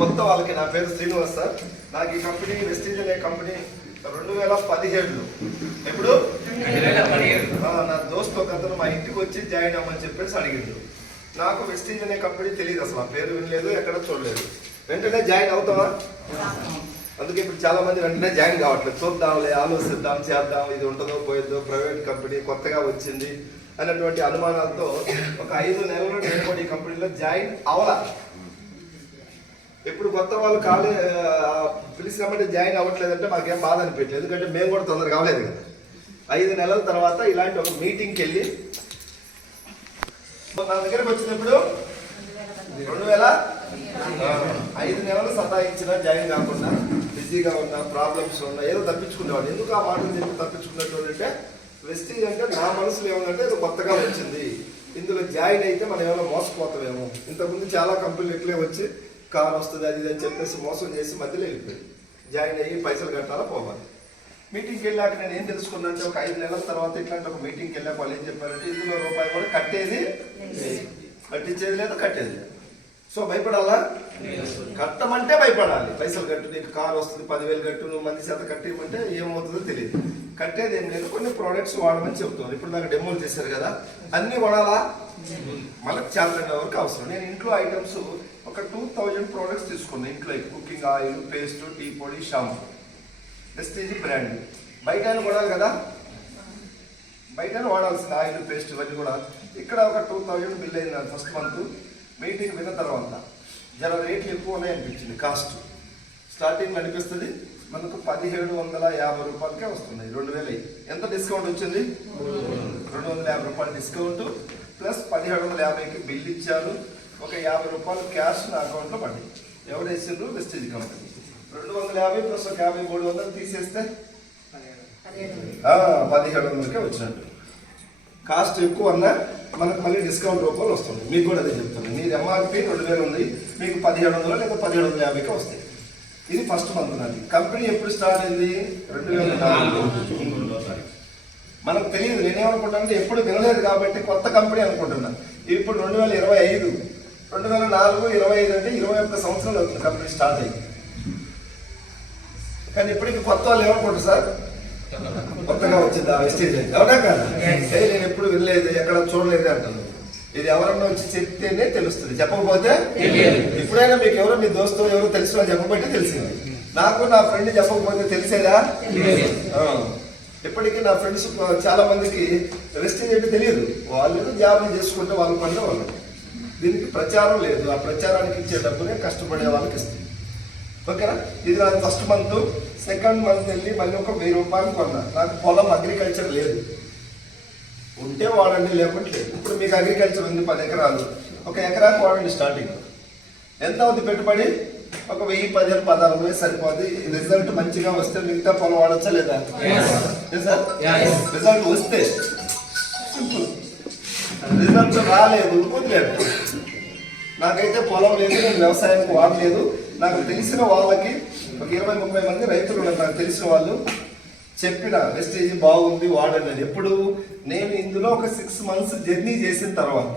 కొత్త వాళ్ళకి నా పేరు శ్రీనివాస్ సార్. నాకు ఈ కంపెనీ వెస్టీజ్ అనే కంపెనీ 2017లో ఎప్పుడు నా దోస్త్ ఒక అతను మా ఇంటికి వచ్చి జాయిన్ అవ్వమని చెప్పేసి అడిగిండు. నాకు వెస్టీజ్ అనే కంపెనీ తెలియదు, అసలు ఆ పేరు వినలేదు, ఎక్కడ చూడలేదు. వెంటనే జాయిన్ అవుతావా? అందుకే ఇప్పుడు చాలా మంది వెంటనే జాయిన్ కావట్లేదు. చూద్దాంలే, ఆలోచిద్దాం, చేద్దాం, ఇది ఉంటుందో పోయేదో, ప్రైవేట్ కంపెనీ కొత్తగా వచ్చింది అన్నటువంటి అనుమానాలతో ఒక 5 నెలలు నేను కూడా ఈ కంపెనీలో జాయిన్ అవ్వాల. ఎప్పుడు కొత్త వాళ్ళు పిలిచినప్పుడు జాయిన్ అవ్వట్లేదంటే మాకేం బాధ అనిపించలేదు, ఎందుకంటే మేము కూడా తొందరగా కావలేదు కదా. 5 నెలల తర్వాత ఇలాంటి ఒక మీటింగ్కి వెళ్ళి నా దగ్గరకు వచ్చినప్పుడు 5 నెలలు సతాయించిన జాయిన్ కాకుండా బిజీగా ఉన్నా, ప్రాబ్లమ్స్ ఉన్నా, ఏదో తప్పించుకునేవాడు. ఎందుకు ఆ మాటలు చెప్పి తప్పించుకున్నట్టు అంటే, వెస్టీజ్ అంటే నా మనసులో ఏమంటే ఏదో కొత్తగా వచ్చింది, ఇందులో జాయిన్ అయితే మనం ఏమైనా మోసపోతామేమో. ఇంతకుముందు చాలా కంపెనీలు ఇట్లే వచ్చి కార్ వస్తుంది అది అని చెప్పేసి మోసం చేసి మధ్యలో వెళ్ళిపోయింది. జాయిన్ అయ్యి పైసలు కట్టాలా పోవాలి. మీటింగ్కి వెళ్ళాక నేను ఏం తెలుసుకున్నానంటే, ఒక 5 నెలల తర్వాత ఇట్లాంటి ఒక మీటింగ్కి వెళ్ళాక వాళ్ళు ఏం చెప్పారంటే, ఇందులో రూపాయి కూడా కట్టించేది లేదు, కట్టేది లేదు. సో భయపడాలా? కట్టమంటే భయపడాలి. పైసలు కట్టు, నీకు కార్ వస్తుంది, 10,000 కట్టు, నువ్వు మంది చేత కట్టేయమంటే ఏమవుతుందో తెలియదు. కట్టేది ఏం లేదు, కొన్ని ప్రోడక్ట్స్ వాడమని చెప్తుంది. ఇప్పుడు నాకు డెమోలు చేశారు కదా, అన్ని కొనాలా, మనకు చాలా వరకు అవసరం. నేను ఇంట్లో ఐటమ్స్ ఒక 2000 ప్రోడక్ట్స్ తీసుకున్నాను. ఇంట్లో కుకింగ్ ఆయిల్, పేస్ట్, టీ పొడి, షాంపూ, వెస్టీజ్ బ్రాండ్. బయట కొనాలి కదా, బయట వాడాల్సిన ఆయిల్, పేస్ట్ ఇవన్నీ కూడా. ఇక్కడ ఒక 2000 బిల్ అయింది నాకు ఫస్ట్ మంత్. మీటింగ్ విన్న తర్వాత జర రేట్లు ఎక్కువ ఉన్నాయి అనిపించింది. కాస్ట్ స్టార్టింగ్ అనిపిస్తుంది మనకు 1750 రూపాయలకే వస్తున్నాయి. 2000 ఎంత డిస్కౌంట్ వచ్చింది? 250 రూపాయలు డిస్కౌంట్ ప్లస్ 1750కి బిల్ ఇచ్చారు. ఒక 50 రూపాయలు క్యాష్ నా అకౌంట్లో పడింది. ఎవరు వేసిండ్రు? Vestige company. 250 ప్లస్ ఒక 50, 300 తీసేస్తే 1700కే వచ్చినట్టు. కాస్ట్ ఎక్కువ అన్నా మనకు మళ్ళీ డిస్కౌంట్ రూపాయలు వస్తుంది. మీకు కూడా అదే చెప్తాను. మీరు ఎంఆర్పి 2000 ఉంది, మీకు 1700 లేదా 1750కే వస్తాయి. ఇది ఫస్ట్ మంత్ నాది. కంపెనీ ఎప్పుడు స్టార్ట్ అయింది? 2004. మనకు తెలియదు. నేనేమనుకుంటానంటే ఎప్పుడు వినలేదు కాబట్టి కొత్త కంపెనీ అనుకుంటున్నాను. ఇప్పుడు 2025, 2004, 25 అంటే 21 సంవత్సరాలు అవుతుంది కంపెనీ స్టార్ట్ అయింది. కానీ ఇప్పటికి కొత్త వాళ్ళు ఏమనుకుంటారు సార్, కొత్తగా వచ్చింది ఆ వెస్టీజ్ అంటే. అవునా కదా? నేను ఎప్పుడు వినలేదు, ఎక్కడ చూడలేదు అంటాను. ఇది ఎవరన్నా వచ్చి చెప్తేనే తెలుస్తుంది, చెప్పకపోతే ఇప్పుడైనా మీకు ఎవరో మీ దోస్తు ఎవరో తెలిసిన చెప్పబట్టి తెలిసింది. నాకు నా ఫ్రెండ్ చెప్పకపోతే తెలిసేదా? ఇప్పటికీ నా ఫ్రెండ్స్ చాలా మందికి వెస్టీజ్ అంటే తెలియదు. వాళ్ళు జాబులు చేసుకుంటే వాళ్ళు పడిన వాళ్ళు. దీనికి ప్రచారం లేదు. ఆ ప్రచారానికి ఇచ్చే డబ్బునే కష్టపడే వాళ్ళకి ఇస్తుంది. ఓకేనా? ఇది నాకు ఫస్ట్ మంత్. సెకండ్ మంత్ వెళ్ళి మళ్ళీ ఒక 1000 రూపాయలు కొన్నా. నాకు పొలం అగ్రికల్చర్ లేదు, ఉంటే వాడండి, లేకుంటే లేదు. ఇప్పుడు మీకు అగ్రికల్చర్ ఉంది 10 ఎకరాలు, ఒక ఎకరాకు వాడండి. స్టార్టింగ్ ఎంత అవుతుంది పెట్టుబడి? ఒక 1000, 15, 16 సరిపోద్ది. రిజల్ట్ మంచిగా వస్తే మిగతా పొలం వాడచ్చా లేదా? రిజల్ట్ వస్తే సింపుల్. రిజల్ట్ రాలేదు వదిలేదు. నాకైతే పొలం లేదు, నేను వ్యవసాయానికి వాడలేదు. నాకు తెలిసిన వాళ్ళకి ఒక 20-30 మంది రైతులు ఉన్నారు నాకు తెలిసిన వాళ్ళు. చెప్పిన వెస్టీజ్ బాగుంది వాడండి అని. ఎప్పుడు నేను ఇందులో ఒక 6 మంత్స్ జర్నీ చేసిన తర్వాత,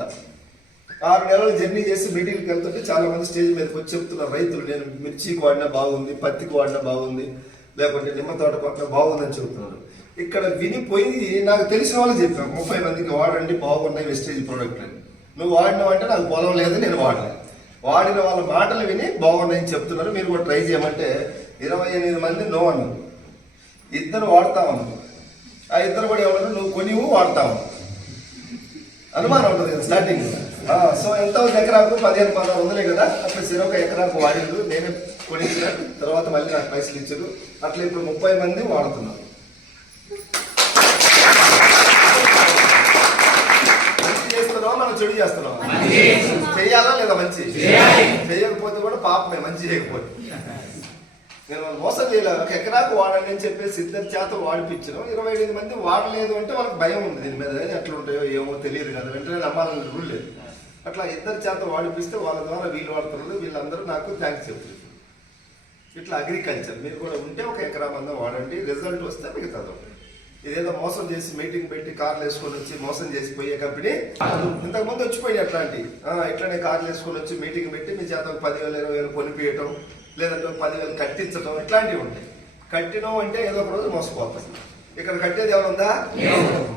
6 నెలలు జర్నీ చేసి మీటింగ్కి వెళ్తుంటే చాలా మంది స్టేజ్ మీదకి వచ్చి చెప్తున్నారు రైతులు, నేను మిర్చికి వాడినా బాగుంది, పత్తికి వాడినా బాగుంది, లేకుంటే నిమ్మ తోట పక్కన బాగుందని చెబుతున్నారు. ఇక్కడ వినిపోయి నాకు తెలిసిన వాళ్ళు చెప్పాను 30 మందికి వాడండి, బాగున్నాయి వెస్టీజ్ ప్రోడక్ట్ అని. నువ్వు వాడినావు అంటే నాకు పొలం లేదు, నేను వాడలేదు. వాడిన వాళ్ళ మాటలు విని బాగున్నాయని చెప్తున్నారు. మీరు కూడా ట్రై చేయమంటే 28 మంది నో అన్నారు. 2 వాడతామన్నారు. ఆ 2 కూడా ఏమన్నారు, నువ్వు కొనివు వాడతావు. అనుమానం ఉంటుంది కదా స్టార్టింగ్. సో ఎంత ఎకరాకు 1500-1600 కదా. అట్లా ఒక ఎకరాకు వాడిండు, నేనే కొనిచ్చిన తర్వాత మళ్ళీ నాకు పైసలు ఇచ్చారు. అట్లా ఇప్పుడు 30 మంది వాడుతున్నారు. మంచి చేస్తున్నావా, మనం చెడు చేస్తున్నావా? చెయ్యాలా లేదా? మంచి చేయకపోతే కూడా పాపమే, మంచి చేయకపోతే. నేను వాళ్ళు మోసం చేయలేదు. ఒక ఎకరాకు వాడండి అని చెప్పేసి 2 చేత వాడిపించడం. 28 మంది వాడలేదు అంటే వాళ్ళకి భయం ఉంది దీని మీద. ఎట్లా ఉంటాయో ఏమో తెలియదు కదా, వెంటనే నమ్మాలని రూల్ లేదు. అట్లా 2 చేత వాడిపిస్తే వాళ్ళ ద్వారా వీళ్ళు వాడుతున్నారు. వీళ్ళందరూ నాకు థ్యాంక్స్ చెప్తారు. ఇట్లా అగ్రికల్చర్ మీరు కూడా ఉంటే ఒక ఎకరా మందం వాడండి, రిజల్ట్ వస్తే మిగతాది. ఇదేదో మోసం చేసి మీటింగ్ పెట్టి కార్లు వేసుకొని వచ్చి మోసం చేసి పోయే కంపెనీ ఇంతకు ముందు వచ్చిపోయి అట్లాంటి ఇట్లానే కార్లు వేసుకొని వచ్చి మీటింగ్ పెట్టి మీ చేత 10,000 20,000 కొనిపించడం, లేదంటే 10,000 కట్టించడం, ఇట్లాంటివి ఉంటాయి. కట్టినం అంటే ఏదో ఒక రోజు మోసపోతాం. ఇక్కడ కట్టేది ఏమన్నా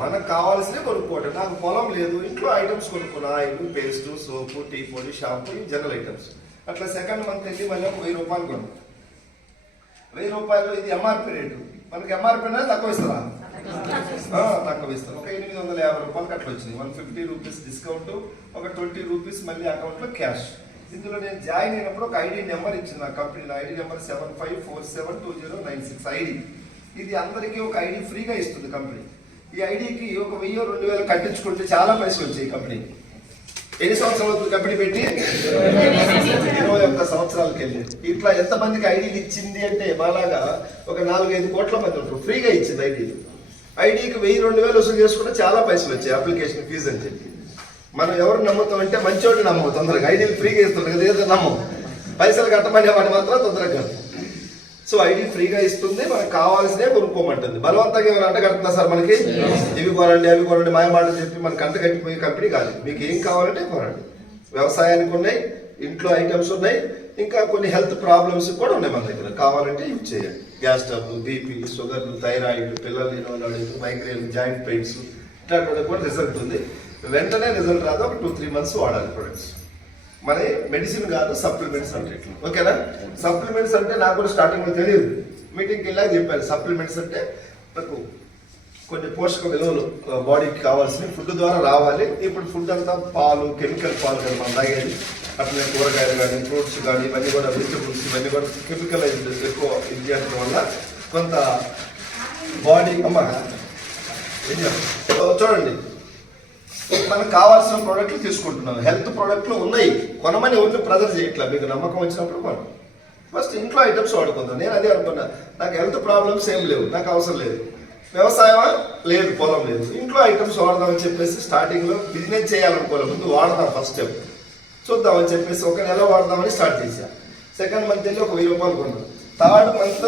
మనకు కావాల్సినవి కొనుక్కోవటం. నాకు పొలం లేదు, ఇంట్లో ఐటమ్స్ కొనుక్కున్నా, ఆయిల్, పేస్ట్, సోపు, టీ పొడి, షాంపూ, జనరల్ ఐటమ్స్. అట్లా సెకండ్ మంత్ వెళ్ళి మళ్ళీ ఒక 1,000 రూపాయలు కొను. 1,000 రూపాయలు ఇది ఎంఆర్పి రేటు. మనకి ఎంఆర్పి అనేది తక్కువ ఇస్తారా? తక్కువ ఇస్తారు. ఒక 850 రూపాయలకి అట్లా వచ్చింది. 150 రూపీస్ డిస్కౌంట్, ఒక 20 రూపీస్ మళ్ళీ అకౌంట్లో క్యాష్. ఇందులో నేను జాయిన్ అయినప్పుడు ఒక ఐడి నెంబర్ ఇచ్చింది నా కంపెనీ. ID number 75472096 ID. ఇది అందరికీ ఒక ఐడి ఫ్రీగా ఇస్తుంది కంపెనీ. ఈ ఐడికి ఒక 1,000-2,000 కట్టించుకుంటే చాలా పైసలు వచ్చాయి కంపెనీకి. ఎన్ని సంవత్సరాలు అవుతుంది కంపెనీ పెట్టి? 21 సంవత్సరాలకి వెళ్ళి. ఇట్లా ఎంతమందికి ఐడీలు ఇచ్చింది అంటే బాలాగా ఒక 4-5 కోట్ల మంది ఉంటారు. ఫ్రీగా ఇచ్చింది ఐడీలు. ఐడీకి 1,000-2,000 వసూలు చేసుకుంటే చాలా పైసలు వచ్చాయి అప్లికేషన్ ఫీజు అని చెప్పి. మనం ఎవరు నమ్ముతాం అంటే మంచోటి నమ్మవు తొందరగా. ఐడీలు ఫ్రీగా ఇస్తుంది కదా, ఏదో నమ్మం. పైసలు కట్టమనే వాటి మాత్రం తొందరగా. సో ఐడి ఫ్రీగా ఇస్తుంది, మనకు కావాల్సినే కొనుక్కోమంటుంది. బలవంతంగా ఏమైనా అంట కడుతున్నా సార్ మనకి ఇవి కొనండి అవి కొనండి మాయమాటలు చెప్పి మనకు అంట కట్టిపోయే కంపెనీ కాదు. మీకు ఏం కావాలంటే కొనండి. వ్యవసాయానికి ఉన్నాయి, ఇంట్లో ఐటమ్స్ ఉన్నాయి, ఇంకా కొన్ని హెల్త్ ప్రాబ్లమ్స్ కూడా ఉన్నాయి మన దగ్గర. కావాలంటే యూజ్ చేయండి. గ్యాస్ ట్రబుల్, బీపీ, షుగర్లు, థైరాయిడ్, పిల్లలు లేని మైగ్రేన్, జాయింట్ పెయిన్స్, ఇట్లాంటి కూడా రిజల్ట్ ఉంది. వెంటనే రిజల్ట్ రాదు, ఒక 2-3 మంత్స్ వాడాలి ప్రొడక్ట్స్. మన మెడిసిన్ కాదు, సప్లిమెంట్స్ అంటే ఇట్లా. ఓకేనా? సప్లిమెంట్స్ అంటే నాకు కూడా స్టార్టింగ్లో తెలియదు. మీటింగ్కి వెళ్ళాక చెప్పారు సప్లిమెంట్స్ అంటే నాకు కొన్ని పోషక విలువలు బాడీకి కావాల్సిన ఫుడ్ ద్వారా రావాలి. ఇప్పుడు ఫుడ్ అంతా పాలు, కెమికల్ పాలు కానీ మనం తాగేది. అట్లనే కూరగాయలు కానీ, ఫ్రూట్స్ కానీ, ఇవన్నీ కూడా వెజిటబుల్స్, ఇవన్నీ కూడా కెమికలైజ్డ్ ఎక్కువ ఇది చేయడం వల్ల కొంత బాడీ చూడండి. మనకు కావాల్సిన ప్రోడక్ట్లు తీసుకుంటున్నాం. హెల్త్ ప్రోడక్ట్లు ఉన్నాయి, కొనమని ఎవరిని ప్రెజర్ చేయట్లా. మీకు నమ్మకం వచ్చినప్పుడు కొనం. ఫస్ట్ ఇంట్లో ఐటమ్స్ వాడుకుందాం. నేను అదే అనుకున్నా, నాకు హెల్త్ ప్రాబ్లమ్స్ ఏం లేవు, నాకు అవసరం లేదు. వ్యవసాయమా లేదు, పొలం లేదు, ఇంట్లో ఐటమ్స్ వాడదామని చెప్పేసి స్టార్టింగ్లో బిజినెస్ చేయాలనుకోవాలి. ముందు వాడదాం ఫస్ట్ స్టెప్ చూద్దామని చెప్పేసి ఒక నెల వాడదామని స్టార్ట్ చేశాను. సెకండ్ మంత్ వెళ్ళి ఒక 1,000 రూపాయలు కొన్నాను. థర్డ్ మంత్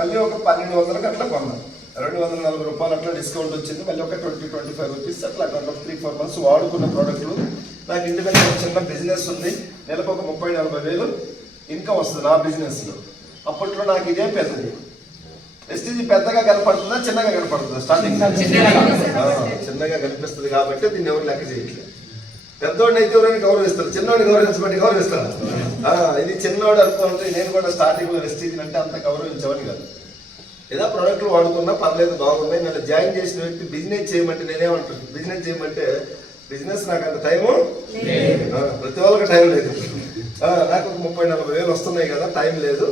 మళ్ళీ ఒక 1,200కి అట్లా కొన్నాను. 240 రూపాయలు అట్లా డిస్కౌంట్ వచ్చింది. మళ్ళీ ఒక 20-25 రూపీస్ అట్లా 3-4 మంత్స్ వాడుకున్న ప్రోడక్ట్లు. నాకు ఇంటి దగ్గర చిన్న బిజినెస్ ఉంది, నెలకు ఒక 30-40 వేలు ఇన్కమ్ వస్తుంది నా బిజినెస్లో. అప్పట్లో నాకు ఇదే పెద్దది. ఎస్టీజీ పెద్దగా కనపడుతుందా చిన్నగా కనపడుతుందా? స్టార్టింగ్ చిన్నగా కనిపిస్తుంది కాబట్టి దీన్ని ఎవరు లెక్క చేయట్లేదు. పెద్దోడిని అయితే ఎవరైనా గౌరవిస్తారు, చిన్నోడిని గౌరవించబట్టి గౌరవిస్తారు. ఇది చిన్నోడు అనుకుంటే నేను కూడా స్టార్టింగ్లో ఎస్టీజీ అంటే అంత గౌరవించవని కాదు. ఏదో ప్రోడక్ట్లు వాడుకున్నా పర్లేదు, బాగున్నాయి. నన్ను జాయిన్ చేసిన వ్యక్తి బిజినెస్ చేయమంటే నేనేమంటాను, బిజినెస్ చేయమంటే బిజినెస్ నాకు అంత టైము, ప్రతి వాళ్ళకి టైం లేదు. నాకు ఒక 30-40 వేలు వస్తున్నాయి కదా, టైం లేదు.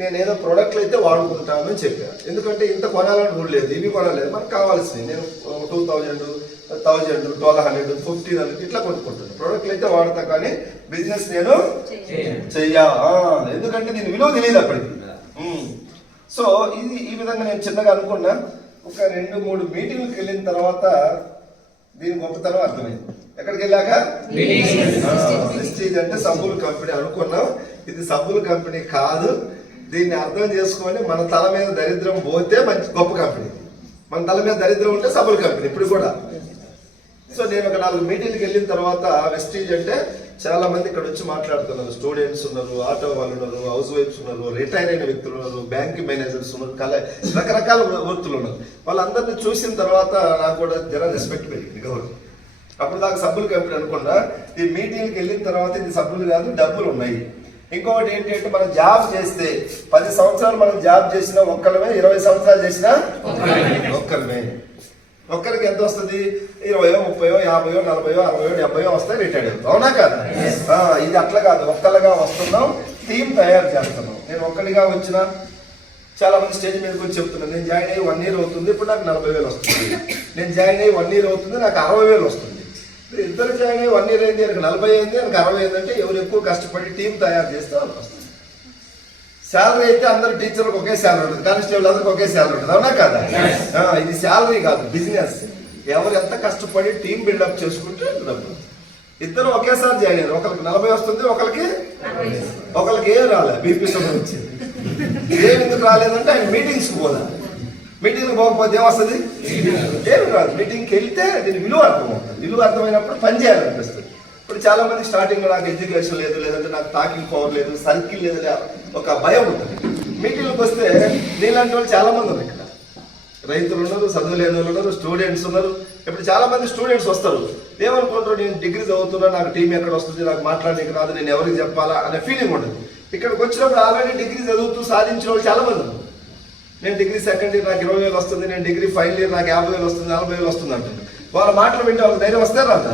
నేను ఏదో ప్రోడక్ట్లు అయితే వాడుకుంటాను అని చెప్పాను. ఎందుకంటే ఇంత కొనాలని రూల్ లేదు, ఇవి కొనలేదు, మనకు కావాల్సింది. నేను 2,000, 1,000, 1,200, 1,500 ఇట్లా కొనుక్కుంటాను. ప్రోడక్ట్లు అయితే వాడతా, కానీ బిజినెస్ నేను చెయ్యా. ఎందుకంటే దీని విలువ తెలియదు అప్పటికి. సో ఇది ఈ విధంగా నేను చిన్నగా అనుకున్నా. ఒక 2-3 మీటింగ్లకు వెళ్ళిన తర్వాత దీని గొప్పతనం అర్థమైంది. ఎక్కడికి వెళ్ళాక ప్రెస్టీజ్ అంటే సబ్బుల కంపెనీ అనుకున్నాం. ఇది సబ్బుల కంపెనీ కాదు. దీన్ని అర్థం చేసుకొని మన తల మీద దరిద్రం పోతే మంచి గొప్ప కంపెనీ. మన తల మీద దరిద్రం ఉంటే సబ్బుల కంపెనీ ఇప్పుడు కూడా. సో నేను ఒక 4 మీటింగ్కి వెళ్ళిన తర్వాత వెస్టీజ్ అంటే చాలా మంది ఇక్కడ వచ్చి మాట్లాడుతున్నారు. స్టూడెంట్స్ ఉన్నారు, ఆటో వాళ్ళు ఉన్నారు, హౌస్ వైఫ్స్ ఉన్నారు, రిటైర్ అయిన వ్యక్తులు ఉన్నారు, బ్యాంక్ మేనేజర్స్ ఉన్నారు, రకరకాల వృత్తులు ఉన్నారు. వాళ్ళందరినీ చూసిన తర్వాత నాకు కూడా జర రెస్పెక్ట్ పెరిగింది, గౌరవం. అప్పుడు దాకా సబ్బుల కంపెనీ అనుకున్నా. ఈ మీటింగ్కి వెళ్ళిన తర్వాత ఇది సబ్బులు కాదు, డబ్బులు ఉన్నాయి. ఇంకొకటి ఏంటంటే మనం జాబ్ చేస్తే 10 సంవత్సరాలు మనం జాబ్ చేసినా ఒక్కరమే, 20 సంవత్సరాలు చేసినా ఒక్కరమే. ఒక్కరికి ఎంత వస్తుంది? 20, 30, 50, 40, 60, 70 వస్తాయి, రిటైర్డ్ అవుతాం. అవునా కదా? ఇది అట్లా కాదు, ఒక్కలుగా వస్తున్నాం, టీం తయారు చేస్తున్నాం. నేను ఒక్కడిగా వచ్చిన చాలా మంది స్టేజ్ మీదకి వచ్చి చెప్తున్నాను, నేను జాయిన్ అయ్యి 1 year అవుతుంది, ఇప్పుడు నాకు 40,000 వస్తుంది. నేను జాయిన్ అయ్యి 1 year అవుతుంది, నాకు 60,000 వస్తుంది. ఇద్దరు జాయిన్ అయ్యి 1 year అయింది, నాకు 40 అయింది, నాకు 60 అయిందంటే ఎవరు ఎక్కువ కష్టపడి టీం తయారు చేస్తే వాళ్ళకి వస్తుంది. శాలరీ అయితే అందరు టీచర్లకు ఒకే శాలరీ ఉంటుంది, కానిస్టేబుల్ అందరికి ఒకే శాలరీ ఉంటుంది. అవునా కదా? ఇది శాలరీ కాదు, బిజినెస్. ఎవరు ఎంత కష్టపడి టీం బిల్డప్ చేసుకుంటే డబ్బులు. ఇద్దరు ఒకేసారి జాయిన్ అయ్యారు, ఒకరికి 40 వస్తుంది, ఒకరికి ఏం రాలే, బీపీ షుగర్ వచ్చింది. ఏం ఎందుకు రాలేదంటే ఆయన మీటింగ్స్కి పోదా. మీటింగ్కి పోకపోతే ఏమొస్తుంది? ఏమి రాదు. మీటింగ్కి వెళ్తే దీని విలువ అర్థమవుతుంది. విలువ అర్థమైనప్పుడు పని చేయాలనిపిస్తుంది. ఇప్పుడు చాలా మంది స్టార్టింగ్ లో నాకు ఎడ్యుకేషన్ లేదు, లేదంటే నాకు టాకింగ్ పవర్ లేదు, సర్కిల్ లేదు, ఒక భయం ఉంటుంది. మీటింగ్కి వస్తే నీలాంటి వాళ్ళు చాలా మంది ఉన్నారు. ఇక్కడ రైతులు ఉన్నారు, చదువు లేని వాళ్ళు ఉన్నారు, స్టూడెంట్స్ ఉన్నారు. ఇప్పుడు చాలా మంది స్టూడెంట్స్ వస్తారు, ఏమనుకుంటారు, నేను డిగ్రీ చదువుతున్నా, నాకు టీం ఎక్కడ వస్తుంది, నాకు మాట్లాడడానికి రాదు, నేను ఎవరికి చెప్పాలా అనే ఫీలింగ్ ఉంటుంది. ఇక్కడికి వచ్చినప్పుడు ఆల్రెడీ డిగ్రీ చదువుతూ సాధించిన వాళ్ళు చాలా మంది ఉన్నారు. నేను డిగ్రీ సెకండ్ ఇయర్ నాకు 20,000 వస్తుంది, నేను డిగ్రీ ఫైనల్ ఇయర్ నాకు 50,000 వస్తుంది, 40,000 వస్తుంది అంటుంది. వాళ్ళ మాటలు వింటే వాళ్ళకి ధైర్యం వస్తే రాదు.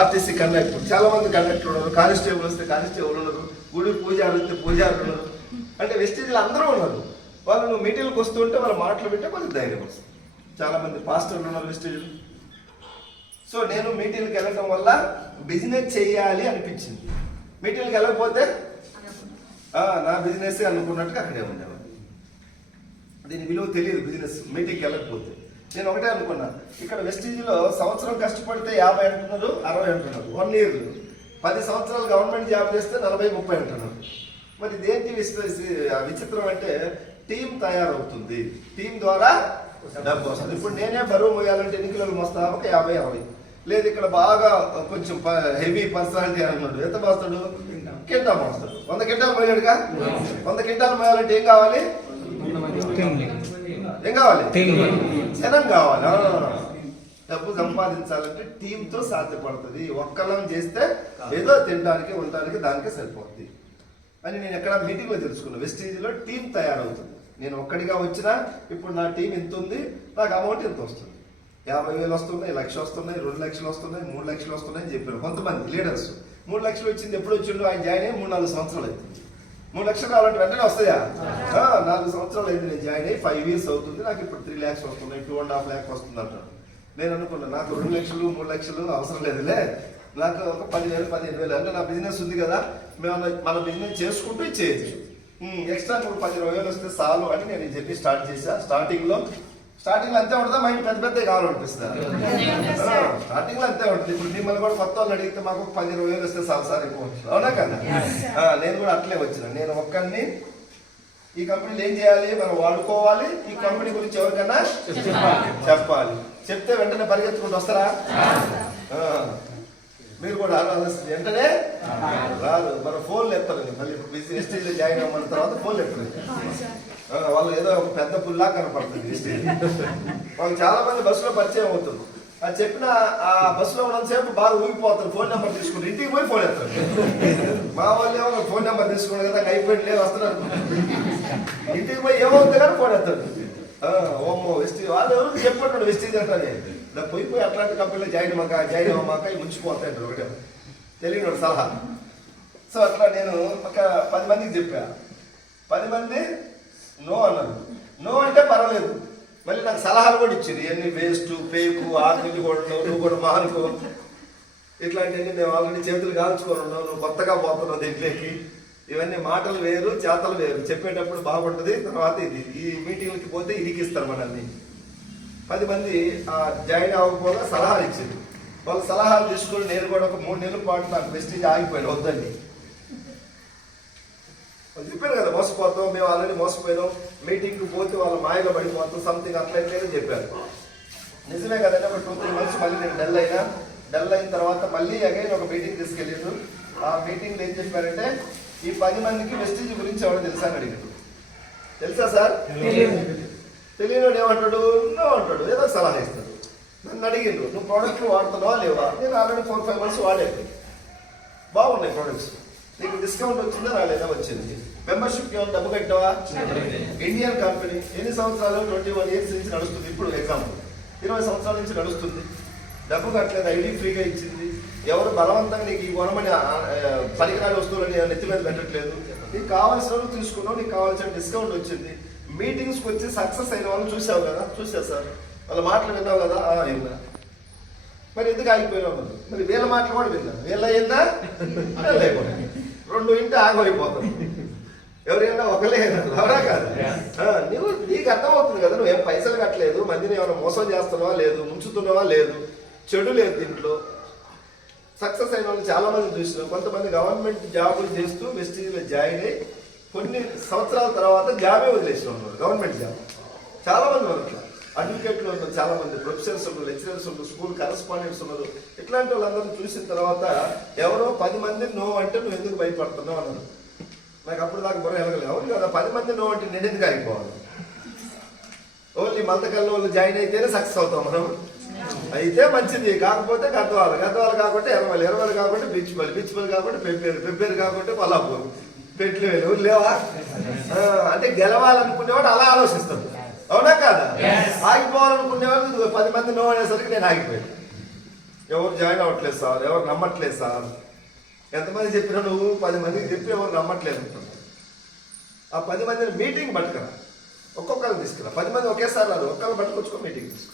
ఆర్టీసీ కండక్టర్, చాలా మంది కండక్టర్ ఉన్నారు, కానిస్టేబుల్ వస్తే కానిస్టేబుల్ ఉన్నారు, గుడి పూజారు వస్తే పూజారులు ఉన్నారు. అంటే వెస్టేజ్లో అందరూ ఉన్నారు. వాళ్ళు నువ్వు మీటింగ్కి వస్తుంటే వాళ్ళ మాటలు వింటే వాళ్ళకి ధైర్యం వస్తుంది. చాలా మంది పాస్టర్లు ఉన్నారు వెస్టేజ్లో. సో నేను మీటింగ్కి వెళ్ళటం వల్ల బిజినెస్ చేయాలి అనిపించింది. మీటింగ్కి వెళ్ళకపోతే నా బిజినెస్ అనుకున్నట్టుగా అక్కడే ఉండేవాడు. దీని విలువ తెలియదు బిజినెస్ మీటింగ్కి వెళ్ళకపోతే. నేను ఒకటే అనుకున్నా, ఇక్కడ వెస్టీజ్లో సంవత్సరం కష్టపడితే 50 అంటున్నారు, 60 అంటున్నారు. 1 ఇయర్ 10 సంవత్సరాలు గవర్నమెంట్ జాబ్ చేస్తే 40-30 అంటున్నారు. మరి దేనికి విచిత్రం అంటే టీం తయారవుతుంది, టీం ద్వారా డబ్బు వస్తుంది. ఇప్పుడు నేనే బరువు మోయాలంటే ఎన్ని కిలోలు మోస్తా? ఒక 50-60. లేదు ఇక్కడ బాగా కొంచెం హెవీ పర్సనాలిటీ అన్నాడు, ఎంత మోస్తాడు? కింటా మోస్తాడు. 100 కింటాలు మోయాడుగా. 100 కింటాలు మోయాలంటే ఏం కావాలి? ఏం కావాలి? జనం కావాలి. డబ్బు సంపాదించాలంటే టీంతో సాధ్యపడుతుంది. ఒక్కళ్ళం చేస్తే ఏదో తినడానికి ఉండడానికి దానికే సరిపోతుంది అని నేను ఎక్కడ మీటింగ్లో తెలుసుకున్నాను. వెస్టీజ్లో టీం తయారవుతుంది. నేను ఒక్కడిగా వచ్చినా ఇప్పుడు నా టీం ఎంత ఉంది, నాకు అమౌంట్ ఎంత వస్తుంది. 50,000 వస్తున్నాయి, 1,00,000 వస్తున్నాయి, 2 లక్షలు వస్తున్నాయి, 3 లక్షలు వస్తున్నాయి అని చెప్పారు కొంతమంది లీడర్స్. 3 లక్షలు వచ్చింది ఎప్పుడు వచ్చిండు? ఆయన జాయిన్ అయ్యి 3-4 సంవత్సరాలు అవుతుంది. 3 లక్షలు కావాలంటే వెంటనే వస్తాయా? 4 సంవత్సరాలు అయింది నేను జాయిన్ అయ్యి, 5 years అవుతుంది. నాకు ఇప్పుడు 3 lakhs వస్తున్నాయి, 2.5 lakh వస్తుంది అంటారు. నేను అనుకున్నా నాకు 2 లక్షలు 3 లక్షలు అవసరం లేదులే, నాకు ఒక 10,000-15,000 అంటే నా బిజినెస్ ఉంది కదా, మేము మన బిజినెస్ చేసుకుంటూ చేయొచ్చు. ఎక్స్ట్రా 10,000-20,000 వస్తే చాలు అని నేను చెప్పి స్టార్ట్ చేశా. స్టార్టింగ్ లో అంతే ఉంటుందా? మైండ్ పెద్ద పెద్ద కావాలనిపిస్తుంది. స్టార్టింగ్ లో అంతే ఉంటుంది. ఇప్పుడు మిమ్మల్ని కూడా కొత్త వాళ్ళని అడిగితే మాకు 10,000-20,000 వస్తే చాలు సార్ ఎక్కువ, అవునా కదా? నేను కూడా అట్లే వచ్చిన. నేను ఒక్కడిని ఈ కంపెనీలు ఏం చేయాలి, మనం వాడుకోవాలి. ఈ కంపెనీ గురించి ఎవరికైనా చెప్పాలి. చెప్తే వెంటనే పరిగెత్తుకుంటూ వస్తారా? మీరు కూడా వెంటనే రాదు. మన ఫోన్లు ఎత్తారండి. మళ్ళీ వెస్టీజ్లో జాయిన్ అవ్వమన్న తర్వాత ఫోన్లు ఎత్తారు. వాళ్ళు ఏదో ఒక పెద్ద పుల్లా కనపడుతుంది వెస్టీజ్. వాళ్ళు చాలా మంది బస్సులో పరిచయం అవుతుంది. అది చెప్పిన ఆ బస్సులో ఉన్నంతసేపు బాగా ఊగిపోతారు. ఫోన్ నెంబర్ తీసుకుని ఇంటికి పోయి ఫోన్ ఎత్తారు. మా వాళ్ళు ఏమో ఫోన్ నెంబర్ తీసుకున్నారు కదా, అయిపోయింది లేదు వస్తున్నారు. ఇంటికి పోయి ఏమవుతుంది కానీ ఫోన్ ఎత్తారు. ఓమో వెస్టీజ్ వాళ్ళు ఎవరు చెప్పండి వెస్టీజ్ అంటానే పోయి అట్లాంటి కంపెనీలో జాయిన్ అవ్వమాక ముంచిపోతాయంటారు. ఒకటే తెలియని సలహా. సో అట్లా నేను ఒక 10 మందికి చెప్పా. 10 మంది నో అన్నారు. నో అంటే పర్వాలేదు. మళ్ళీ నాకు సలహాలు కూడా ఇచ్చింది, ఇవన్నీ వేస్ట్, పేకు, ఆకులు కూడా నువ్వు కూడా మానుకో, ఇట్లాంటివన్నీ మేము ఆల్రెడీ చేతులు కాల్చుకొని ఉన్నావు, నువ్వు కొత్తగా పోతున్నావు దీంట్లోకి, ఇవన్నీ మాటలు వేరు చేతలు వేరు, చెప్పేటప్పుడు బాగుంటుంది. తర్వాత ఈ మీటింగ్లకి పోతే ఇరికిస్తారు మనల్ని. 10 మంది జాయిన్ అవ్వకపోగా సలహాలు ఇచ్చింది. వాళ్ళ సలహాలు తీసుకుని నేను కూడా ఒక 3 నెలల పాటు నాకు వెస్టీజ్ ఆగిపోయాను, వద్దండి. వాళ్ళు చెప్పారు కదా మోసపోతాం, మేము ఆల్రెడీ మోసపోయినాం, మీటింగ్కి పోతే వాళ్ళ మాయలో పడిపోతాం, సంథింగ్ అట్లయితే చెప్పారు. నిజమే కదండి. ఒక 2-3 months మళ్ళీ నేను డల్ అయిన తర్వాత మళ్ళీ అగైన్ ఒక మీటింగ్ తీసుకెళ్ళారు. ఆ మీటింగ్లో ఏం చెప్పారంటే, ఈ 10 మందికి వెస్టీజ్ గురించి ఎవరు తెలుసా అని అడిగారు. తెలుసా సార్? తెలియనివాడు ఏమంటాడు? నో అంటాడు, ఏదో సలహా ఇస్తాడు. నన్ను అడిగిండు, నువ్వు ప్రోడక్ట్లు వాడుతున్నావా లేవా? నేను ఆల్రెడీ 4-5 months వాడాను, బాగున్నాయి ప్రోడక్ట్స్, నీకు డిస్కౌంట్ వచ్చిందా రాలేదా? వచ్చింది. మెంబర్షిప్ ఏమైనా డబ్బు కట్టావా? ఇండియన్ కంపెనీ, ఎన్ని సంవత్సరాలు? 21 years నుంచి నడుస్తుంది. ఇప్పుడు ఎగ్జాంపుల్ 20 సంవత్సరాల నుంచి నడుస్తుంది. డబ్బు కట్టలేదు, ఐడి ఫ్రీగా ఇచ్చింది. ఎవరు బలవంతంగా నీకు ఈ కొనమని పరికరాలు వస్తువులని నెత్తి మీద పెట్టట్లేదు. నీకు కావాల్సిన వాళ్ళు తీసుకున్నావు, నీకు కావాల్సిన డిస్కౌంట్ వచ్చింది. మీటింగ్స్కి వచ్చి సక్సెస్ అయిన వాళ్ళు చూసావు కదా? చూసా సార్. వాళ్ళ మాటలు విన్నావు కదా? విన్నా. మరి ఎందుకు ఆగిపోయినావు? మరి వీళ్ళ మాటలు కూడా విన్నా. వీళ్ళ అయిందా? అయిపోయింది. 2 ఇంటి ఆగిపోతాం. ఎవరైనా ఒకలే ఎవరా కాదు. నువ్వు నీకు అర్థమవుతుంది కదా, నువ్వు ఏం పైసలు కట్టలేదు, మందిని ఏమైనా మోసం చేస్తున్నావా లేదు, ముంచుతున్నావా లేదు, చెడు లేదు దీంట్లో. సక్సెస్ అయిన వాళ్ళు చాలా మంది చూసినాం. కొంతమంది గవర్నమెంట్ జాబులు చేస్తూ వెస్టీజ్లో జాయిన్ అయ్యి కొన్ని సంవత్సరాల తర్వాత జాబే వదిలేసిన వాళ్ళు, గవర్నమెంట్ జాబ్. చాలా మంది ఉన్నారు అట్లా. అడ్వకేట్లు ఉన్నారు, చాలా మంది ప్రొఫెసర్స్ ఉన్నారు, లెక్చరర్స్ ఉన్నారు, స్కూల్ కరెస్పాండెంట్స్ ఉన్నారు. ఇట్లాంటి వాళ్ళందరూ చూసిన తర్వాత ఎవరో 10 మంది నో అంటే నువ్వు ఎందుకు భయపడుతున్నావు అన్నారు. నాకు అప్పుడు దాకా బుర్ర ఎలగలేదు. అవును కదా, 10 మంది నో అంటే నేను ఎందుకు ఆగిపోవాలి? ఓన్లీ మల్తకల్లో వాళ్ళు జాయిన్ అయితేనే సక్సెస్ అవుతాం మనం. అయితే మంచిది, కాకపోతే గద్వాలు కాకుండా ఎర్రవల్లి కాకుండా పిచ్చిపల్లి కాకుండా పెప్పేరు కాకుండా కొల్లాపూర్ పెట్లు ఊరు లేవా? అంటే గెలవాలనుకునేవాడు అలా ఆలోచిస్తాడు, అవునా కాదా? ఆగిపోవాలనుకునేవాడు 10 మంది నో అనేసరికి నేను ఆగిపోయాను. ఎవరు జాయిన్ అవ్వట్లేదు సార్, ఎవరు నమ్మట్లేదు సార్. ఎంతమంది చెప్పినా నువ్వు 10 మందికి చెప్పి ఎవరు నమ్మట్లేదు. ఆ 10 మందిని మీటింగ్ పట్టుకురా, ఒక్కొక్కరిని తీసుకురా. 10 మంది ఒకేసారి రాదు, ఒక్కరిని పట్టుకొచ్చుకో మీటింగ్ తీసుకో.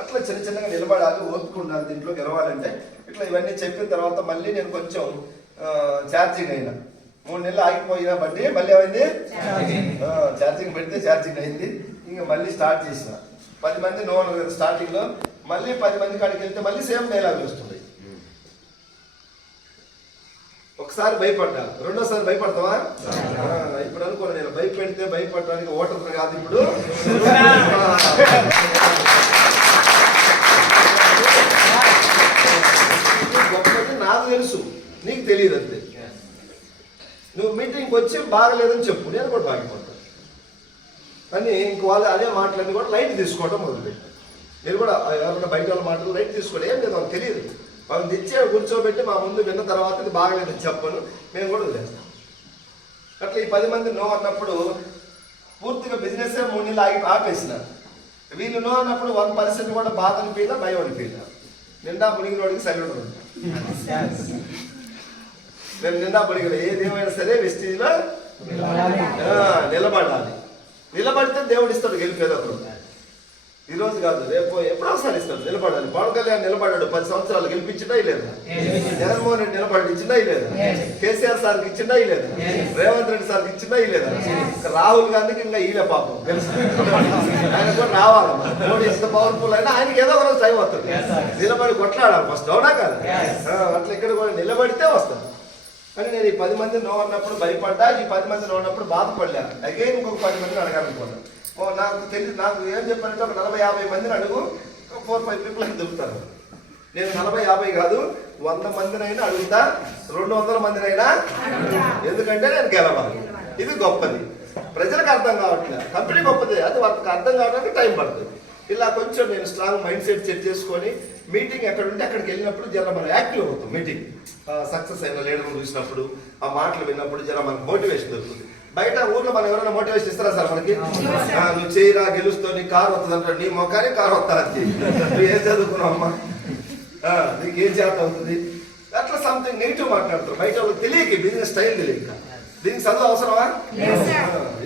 అట్లా చిన్నగా నిలబడాలి, ఓపుకుండాలి. దీంట్లో గెలవాలంటే ఇట్లా ఇవన్నీ చెప్పిన తర్వాత మళ్ళీ నేను కొంచెం ఛార్జింగ్ అయినా. 3 నెలలు ఆగిపోయినా బట్టి మళ్ళీ ఏమైంది, ఛార్జింగ్ పెడితే ఛార్జింగ్ అయింది. ఇంకా మళ్ళీ స్టార్ట్ చేసిన. 10 మంది నో స్టార్టింగ్ లో, మళ్ళీ 10 మంది కాడికి వెళ్తే మళ్ళీ సేమ్ డైలాగ్ వస్తుంది. ఒకసారి భయపడ్డా, రెండోసారి భయపడతావా? ఇప్పుడు అనుకో, నేను భయపెడితే భయపడడానికి ఓటర్ కాదు. ఇప్పుడు గొప్పది నాకు తెలుసు, నీకు తెలియదు అంతే. నువ్వు మీటింగ్కి వచ్చి బాగలేదని చెప్పు, నేను కూడా బాగిపోతాను. కానీ ఇంక వాళ్ళు అదే మాటలన్నీ కూడా లైట్ తీసుకోవడం మొదలుపెట్టాను. మీరు కూడా ఎవరైనా బయట వాళ్ళ మాటలు లైట్ తీసుకోవడం ఏం లేదు, వాళ్ళకి తెలియదు. వాళ్ళని తెచ్చి కూర్చోబెట్టి మా ముందు విన్న తర్వాత ఇది బాగలేదని చెప్పను, మేము కూడా వదిలేస్తాం. అట్లా ఈ 10 మంది నో అన్నప్పుడు పూర్తిగా బిజినెస్ 3 నెలలు ఆపేసిన. వీళ్ళు నో అన్నప్పుడు 1% కూడా బాధ అనిపించా, భయం అనిపించా. నిండా మునిగిన వాడికి సైలెంట్ ఉంది. నేను నిండా మునిగిన ఏదేమైనా సరే వెస్టీజ్లో నిలబడాలి. నిలబడితే దేవుడు ఇస్తాడు గెలిపేదప్పుడు. ఈ రోజు కాదు, రేపు ఎప్పుడో ఒకసారి ఇస్తాడు. నిలబడాలి. పవన్ కళ్యాణ్ నిలబడ్డాడు, 10 సంవత్సరాలు గెలిపించినా లేదా? జగన్మోహన్ రెడ్డి నిలబడి ఇచ్చినా లేదా? కేసీఆర్ సార్కి ఇచ్చినా లేదా? రేవంత్ రెడ్డి సార్కి ఇచ్చినా లేదా? రాహుల్ గాంధీకి ఇంకా ఈలే పాపం తెలుసు, ఆయన కూడా రావాలి. మోడీ ఎంత పవర్ఫుల్ అయినా ఆయనకి ఏదో ఒక రోజు టైం వస్తుంది. నిలబడి కొట్లాడాలి ఫస్ట్, అవునా కదా? అట్లా ఇక్కడ కూడా నిలబడితే వస్తాను. కానీ నేను ఈ 10 మంది నో అన్నప్పుడు భయపడ్డా, ఈ 10 మంది నో అన్నప్పుడు బాధపడ్డా. అగైన్ ఇంకొక 10 మందిని అడగాలనుకున్నాను. నాకు తెలియదు, నాకు ఏం చెప్పారంటే ఒక 40-50 మందిని అడుగు, 4-5 పీపుల్ అని దొరుకుతారు. నేను 40-50 కాదు, 100 మందినైనా అడుగుతా, 200 మందినైనా. ఎందుకంటే నేను గెలవాలి. ఇది గొప్పది, ప్రజలకు అర్థం కావట్లేదు. కంపెనీ గొప్పది, అది వాళ్ళకి అర్థం కావడానికి టైం పడుతుంది. ఇలా కొంచెం నేను స్ట్రాంగ్ మైండ్ సెట్ చేసుకొని మీటింగ్ ఎక్కడ ఉంటే అక్కడికి వెళ్ళినప్పుడు జర మనం యాక్టివ్ అవుతాం. మీటింగ్ సక్సెస్ అయిన లీడర్లు చూసినప్పుడు, ఆ మాటలు విన్నప్పుడు జర మనకు మోటివేషన్ దొరుకుతుంది. బయట ఊర్లో మనం ఎవరైనా మోటివేషన్ ఇస్తారా సార్ మనకి? నువ్వు చేయరా, గెలుస్తావు, నీ కారు వస్తుంది అంటారు. నీ మొఖానికి కారు వస్తారంతే. నువ్వు ఏం చదువుకున్నావు అమ్మా, నీకు ఏం చేత అవుతుంది, అట్లా సంథింగ్ నెగిటివ్ మాట్లాడతారు. బయట వాళ్ళకి తెలియక, బిజినెస్ స్టైల్ తెలియక. దీనికి చదువు అవసరమా?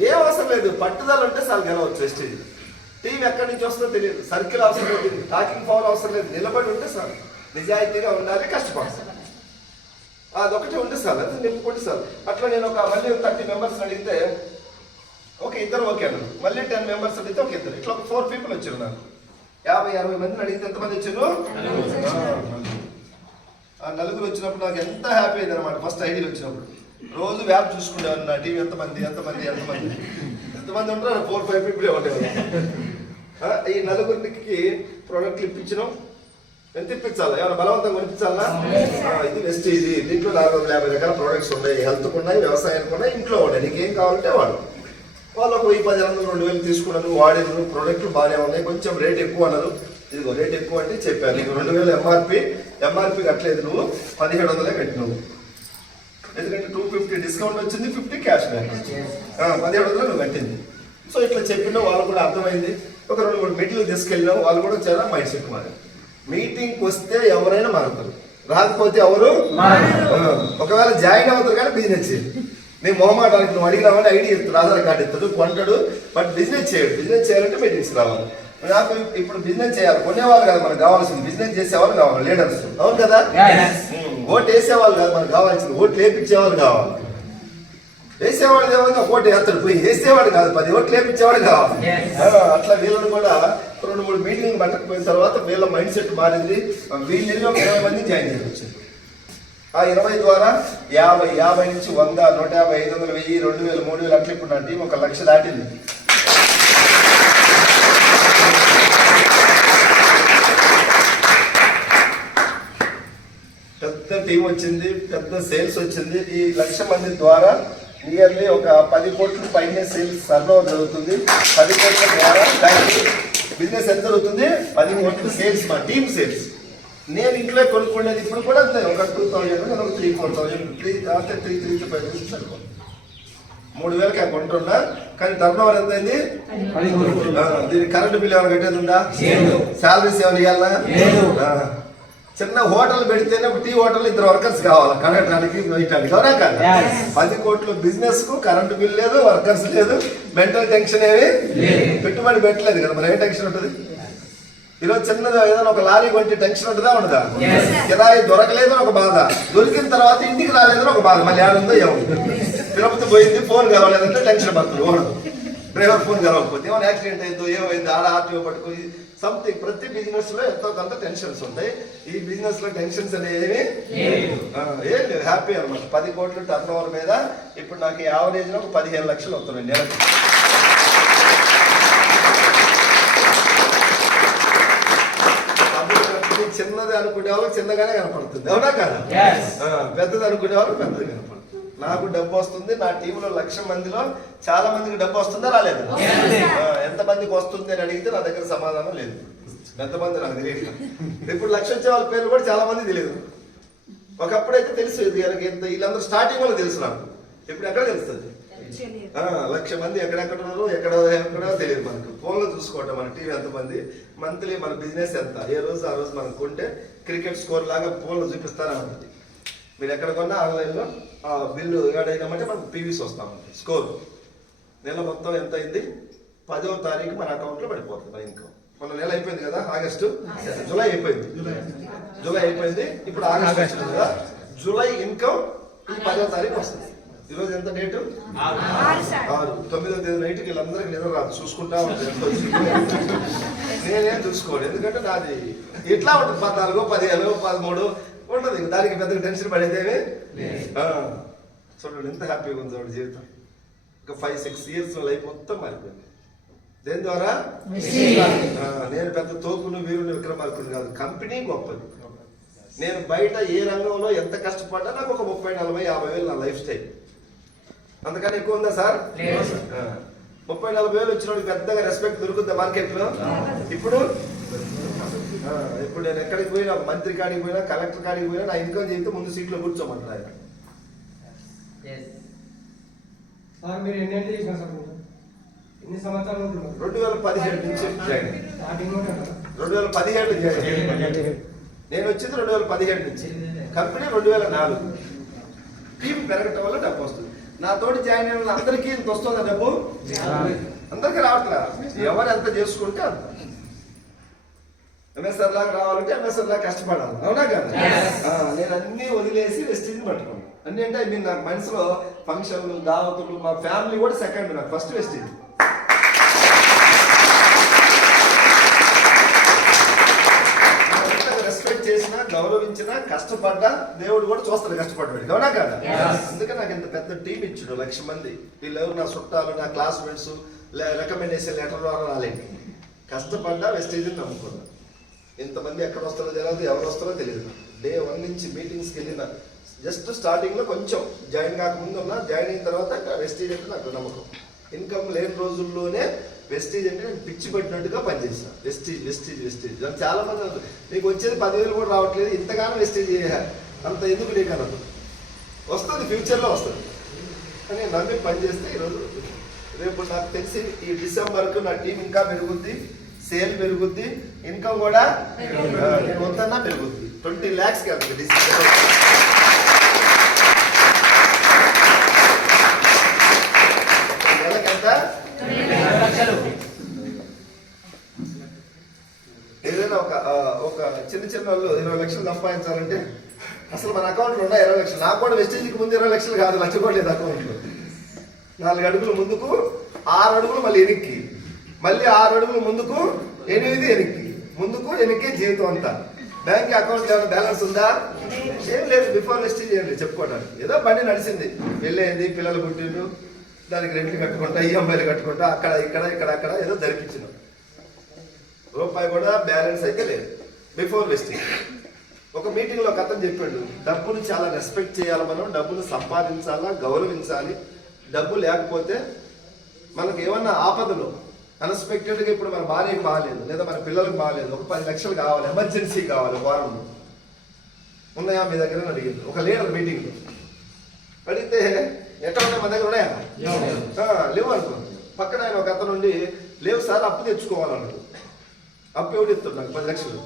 ఏం అవసరం లేదు, పట్టుదల ఉంటే చాలు గెలవచ్చు. వెస్టేజ్ టీం ఎక్కడి నుంచి వస్తుందో తెలియదు, సర్కిల్ అవసరం లేదు, టాకింగ్ పవర్ అవసరం లేదు. నిలబడి ఉంటే సార్, నిజాయితీగా ఉండాలి, కష్టపడాలి, అదొకటి ఉంటే సార్, అది నింపుకుంటే సార్. అట్లా నేను మళ్ళీ 30 మెంబర్స్ అడిగితే ఒక 2 ఓకే అన్నారు. మళ్ళీ 10 మెంబర్స్ అడిగితే ఒక 2, ఇట్లా ఒక 4 పీపుల్ వచ్చారు. నాకు 50-60 మందిని అడిగితే ఎంతమంది వచ్చారు? ఆ 4 వచ్చినప్పుడు నాకు ఎంత హ్యాపీ అయింది అనమాట. ఫస్ట్ ఐడియాలు వచ్చినప్పుడు రోజు వ్యాప్ చూసుకునేవారు, నా టీవీ ఎంతమంది ఉంటారు. 4-5 పీపుల్ ఉండేవారు. ఈ 4కి ప్రోడక్ట్లు ఇప్పించినాం. ఎంత ఇప్పించాలా? ఏమైనా బలవంతంగా కొనిపించాలా? ఇది వెస్టేజ్. దీంట్లో 450 రకాల ప్రోడక్ట్స్ ఉన్నాయి. హెల్త్కి ఉన్నాయి, వ్యవసాయానికి ఉన్నాయి, ఇంట్లో ఉన్నాయి. నీకు ఏం కావాలంటే వాళ్ళు ఒక 1000-2000 తీసుకున్నారు, వాడినారు. ప్రోడక్ట్లు బాగానే ఉన్నాయి, కొంచెం రేట్ ఎక్కువ అన్నారు. ఇదిగో రేట్ ఎక్కువ అంటే చెప్పాను, నీకు 2000 ఎంఆర్పి కట్టలేదు, నువ్వు 1700 కట్టినావు. ఎందుకంటే 250 డిస్కౌంట్ వచ్చింది, 50 క్యాష్ బ్యాక్, 1700 నువ్వు కట్టింది. సో ఇట్లా చెప్పినా వాళ్ళు కూడా అర్థమైంది. ఒక 2-3 మీటింగ్లు తీసుకెళ్ళినావు, వాళ్ళు కూడా చాలా మైండ్ సెట్ మారారు. మీటింగ్కి వస్తే ఎవరైనా మారుతారు, రాకపోతే ఎవరు. ఒకవేళ జాయిన్ అవుతారు కానీ బిజినెస్ చేయడు. నేను మొహమాటానికి నువ్వు అడిగినామని ఐడి ఇస్తాడు, ఆధార్ కార్డు ఇస్తాడు, కొంటాడు, బట్ బిజినెస్ చేయడు. బిజినెస్ చేయాలంటే మీటింగ్స్ రావాలి. నాకు ఇప్పుడు బిజినెస్ చేయాలి, కొనేవాళ్ళు కదా మనకు కావాల్సింది, బిజినెస్ చేసేవాళ్ళు కావాలి, లీడర్స్. అవును కదా? ఓటు వేసేవాళ్ళు కాదు మనకు కావాల్సింది, ఓట్లు వేపించేవాళ్ళు కావాలి. వేసేవాడు ఏమన్నా ఓటు వేస్తాడు, పోయి వేసేవాడు కాదు, 10 ఓట్లు వేపించేవాడు కావాలి. అట్లా వీళ్ళని కూడా 2-3 మీటింగ్ పట్టకపోయిన తర్వాత వీళ్ళ మైండ్ సెట్ మారింది. వీళ్ళని ఒక 20 మంది జాయిన్ చేయవచ్చు. ఆ 20 ద్వారా 50 నుంచి 100, 150, 500, 1000, 2000, 3000 అట్లా ఇప్పుడు నా టీం 1 లక్ష దాటింది. టీం వచ్చింది, పెద్ద సేల్స్ వచ్చింది. ఈ 1,00,000 మంది ద్వారా నియర్లీ ఒక 10 కోట్ల పైన సేల్స్ టర్నోవర్ జరుగుతుంది. 10 కోట్ల ద్వారా బిజినెస్ ఎంత జరుగుతుంది? 10 కోట్ల సేల్స్, మా టీమ్ సేల్స్. నేను ఇంట్లో కొనుక్కునేది ఇప్పుడు కూడా అంతే, ఒక 2,000, నేను ఒక 3-4,000, 3-5 సరిపోతుంది. 3,000 కొంటున్నా, కానీ టర్న్ ఓవర్ ఎంత అయింది? దీనికి కరెంటు బిల్ ఏమైనా కట్టేది ఉందా? శాలరీస్ ఏమైనా ఇవ్వాలా? చిన్న హోటల్ పెడితేనే టీ హోటల్ 2 వర్కర్స్ కావాలి కడగడానికి, వేయటానికి. అవునా కాదు? 10 కోట్ల బిజినెస్ కు కరెంటు బిల్ లేదు, వర్కర్స్ లేదు, మెంటల్ టెన్షన్ ఏమి, పెట్టుబడి పెట్టలేదు కదా, మరి ఏ టెన్షన్ ఉంటుంది? ఈరోజు చిన్నది ఏదైనా ఒక లారీ కొంటే టెన్షన్ ఉంటుందా ఉండదా? కిరాయి దొరకలేదని ఒక బాధ, దొరికిన తర్వాత ఇంటికి రాలేదని ఒక బాధ, మళ్ళీ ఏడుందో ఏముంది. తిరుపతి పోయింది, ఫోన్ కావాలేదంటే టెన్షన్ పడుతుంది. ఓడదు డ్రైవర్, ఫోన్ కలవకపోతే ఏమైనా యాక్సిడెంట్ అయిందో ఏమైంది, ఆడ ఆర్టీఓ పట్టుకుని సంథింగ్. ప్రతి బిజినెస్ లో ఎంతో కొంత టెన్షన్స్ ఉంటాయి. ఈ బిజినెస్ లో టెన్షన్స్ అనేవి ఏం లేదు, హ్యాపీ అనమాట. 10 కోట్ల టర్న్ ఓవర్ మీద ఇప్పుడు నాకు యావరేజ్ లో 15 లక్షలు వస్తున్నాయి నెలకి. చిన్నది అనుకునే వాళ్ళకి చిన్నగానే కనపడుతుంది. అవునా కాదు? పెద్దది అనుకునే వాళ్ళకి పెద్దది కనపడుతుంది. నాకు డబ్బు వస్తుంది, నా టీంలో 1,00,000 మందిలో చాలా మందికి డబ్బు వస్తుందా రాలేదు? ఎంత మందికి వస్తుంది అని అడిగితే నా దగ్గర సమాధానం లేదు. ఎంతమంది నాకు తెలియదు. ఇప్పుడు 1,00,000 వచ్చే వాళ్ళ పేర్లు కూడా చాలా మంది తెలియదు. ఒకప్పుడైతే తెలుసు, వీళ్ళందరూ స్టార్టింగ్ లో తెలుసు నాకు. ఇప్పుడు ఎక్కడ తెలుస్తుంది? 1,00,000 మంది ఎక్కడెక్కడ ఉన్నారో ఎక్కడో తెలియదు మనకు. ఫోన్లో చూసుకోవటం మన టీవీ ఎంతమంది, మంత్లీ మన బిజినెస్ ఎంత, ఏ రోజు ఆ రోజు మనం కొంటే క్రికెట్ స్కోర్ లాగా ఫోన్లో చూపిస్తానే ఉంటుంది. మీరు ఎక్కడ కొన్నా ఆన్లైన్లో బిల్లు ఏడైనామంటే మనకు పీవీస్ వస్తాం, స్కోర్ నెల మొత్తం ఎంత అయింది, 10వ తారీఖు మన అకౌంట్లో పడిపోతుంది మన ఇన్కమ్. మన నెల అయిపోయింది కదా, ఆగస్టు, జూలై అయిపోయింది, ఇప్పుడు ఆగస్టు వచ్చింది కదా, జూలై ఇన్కమ్ 10వ తారీఖు వస్తుంది. ఈరోజు ఎంత డేటు? 6. 9వ తేదీ నైట్కి వీళ్ళందరికీ నిద్ర రాదు, చూసుకుంటా ఉంటుంది. నేనేం చూసుకోండి, ఎందుకంటే నాది ఎట్లా ఉంటుంది, 14, 15, 13 ఉంటుంది. దానికి పెద్దగా టెన్షన్ పడేదేమి. చూడండి ఎంత హ్యాపీగా ఉంది చూడండి జీవితం. ఒక 5-6 ఇయర్స్ లైఫ్ మొత్తం మారిపోయింది. దేని ద్వారా? నేను పెద్ద తోపును, వీరుని, విక్రమార్కుని కాదు, కంపెనీ గొప్పది. నేను బయట ఏ రంగంలో ఎంత కష్టపడ్డా నాకు ఒక 30, 40, 50 వేలు నా లైఫ్ స్టైల్. అందుకని ఎక్కువ ఉందా సార్? 30, 40 వేలు వచ్చినోడికి పెద్దగా రెస్పెక్ట్ దొరుకుతుందా మార్కెట్లో? ఇప్పుడు నేను ఎక్కడికి పోయినా, మంత్రి కాడికి పోయినా, కలెక్టర్ కాడికి పోయినా, నా ఇన్కమ్ చేస్తే ముందు సీట్లో కూర్చోమంటారు ఆయన. 2017 నుంచి 2017 నేను వచ్చింది 2017 నుంచి. కంపెనీ 2004. టీం పెరగటం వల్ల డబ్బు వస్తుంది. నా తోటి జాయిన్ అయిన అందరికీ ఇంత వస్తుందా డబ్బు? అందరికీ రావట్లే. ఎవరు ఎంత చేసుకుంటే అంత. ఎంఎస్ఆర్ లాగా రావాలంటే ఎంఎస్ఆర్ లాగా కష్టపడాలి. అవునా కదా? నేను అన్ని వదిలేసి వెస్టీజ్ పట్టుకున్నాను. అన్ని అంటే నాకు మనసులో ఫంక్షన్లు, దావతులు, మా ఫ్యామిలీ కూడా సెకండ్, నాకు ఫస్ట్ వెస్టీజ్. రెస్పెక్ట్ చేసినా, గౌరవించినా, కష్టపడ్డా దేవుడు కూడా చూస్తాడు కష్టపడ్డాడు. అవునా కదా? అందుకే నాకు ఇంత పెద్ద టీం ఇచ్చాడు, 1,00,000 మంది. వీళ్ళెవరు నా చుట్టాలు, నా క్లాస్మేట్స్, రికమెండేషన్ లెటర్ ద్వారా రాలేదు. కష్టపడ్డా వెస్టేజ్ని నమ్ముకున్నా. ఇంతమంది ఎక్కడ వస్తారో తెలియదు, ఎవరు వస్తారో తెలియదు. డే 1 నుంచి మీటింగ్స్కి వెళ్ళిన, జస్ట్ స్టార్టింగ్ లో కొంచెం జాయిన్ కాకముందు ఉన్నా, జాయిన్ అయిన తర్వాత వెస్టీజ్ అంటే నాకు నమ్మకం. ఇన్కమ్ లేని రోజుల్లోనే వెస్టీజ్ అంటే నేను పిచ్చి పెట్టినట్టుగా పనిచేస్తాను. వెస్టీజ్ చాలా మంది నీకు వచ్చేది 10,000 కూడా రావట్లేదు, ఇంతగానో వెస్టీజ్ అంత ఎందుకు నీకు అనదు. వస్తుంది, ఫ్యూచర్లో వస్తుంది కానీ నమ్మి పనిచేస్తే ఈరోజు రేపు నాకు తెలిసి ఈ డిసెంబర్కు నా టీం ఇంకా పెరుగుద్ది, సేల్ పెరుగుద్ది, ఇన్కమ్ కూడా నేను వద్దన్నా పెరుగుద్ది. 20 lakhs వెళ్తుంది డిసెంబర్. నెలకంత ఏదైనా ఒక చిన్న వాళ్ళు 20 లక్షలు సంపాదించాలంటే అసలు మన అకౌంట్లో ఉన్న 20 లక్షలు. నాకు కూడా వెస్టేజ్కి ముందు 20 లక్షలు కాదు, 1,00,000 కూడా లేదు అకౌంట్లో. 4 అడుగులు ముందుకు, 6 అడుగులు మళ్ళీ ఎనిక్కి, మళ్ళీ 6 అడుగులు ముందుకు, 8 ఎనిక్కి, ముందుకు ఎనిక్కి జీవితం అంతా. బ్యాంక్ అకౌంట్ ఏమైనా బ్యాలెన్స్ ఉందా? ఏం లేదు. బిఫోర్ వెస్టేజ్ ఏం లేదు చెప్పుకోవడానికి. ఏదో బండి నడిచింది, వెళ్ళేది, పిల్లలు పుట్టిండు, దానికి రెంట్లు కట్టుకుంటా, ఈఎంఐలు కట్టుకుంటా, అక్కడ ఇక్కడ ఏదో జరిపించిన రూపాయి కూడా బ్యాలెన్స్ అయితే లేదు బిఫోర్ వెస్టేజ్. ఒక మీటింగ్ లో ఒక అతను చెప్పాడు, డబ్బును చాలా రెస్పెక్ట్ చేయాలి, మనం డబ్బును సంపాదించాలా, గౌరవించాలి. డబ్బు లేకపోతే మనకు ఏమన్నా ఆపదలు అన్ఎక్స్పెక్టెడ్ గా, ఇప్పుడు మన భార్యకి బాగాలేదు లేదా మన పిల్లలకు బాగాలేదు, ఒక 10 లక్షలు కావాలి, ఎమర్జెన్సీ కావాలి, వారంలో ఉన్నాయా మీ దగ్గర అని అడిగింది ఒక లీడర్ మీటింగ్ లో. అడిగితే ఎట్లా ఉన్నాయి, మన దగ్గర ఉన్నాయా? లేవు అనుకో. పక్కన ఆయన ఒక అతను నుండి, లేవు సార్ అప్పు తెచ్చుకోవాలన్నాడు. అప్పు ఎవడు ఇస్తాడు? నాకు 10 లక్షలు.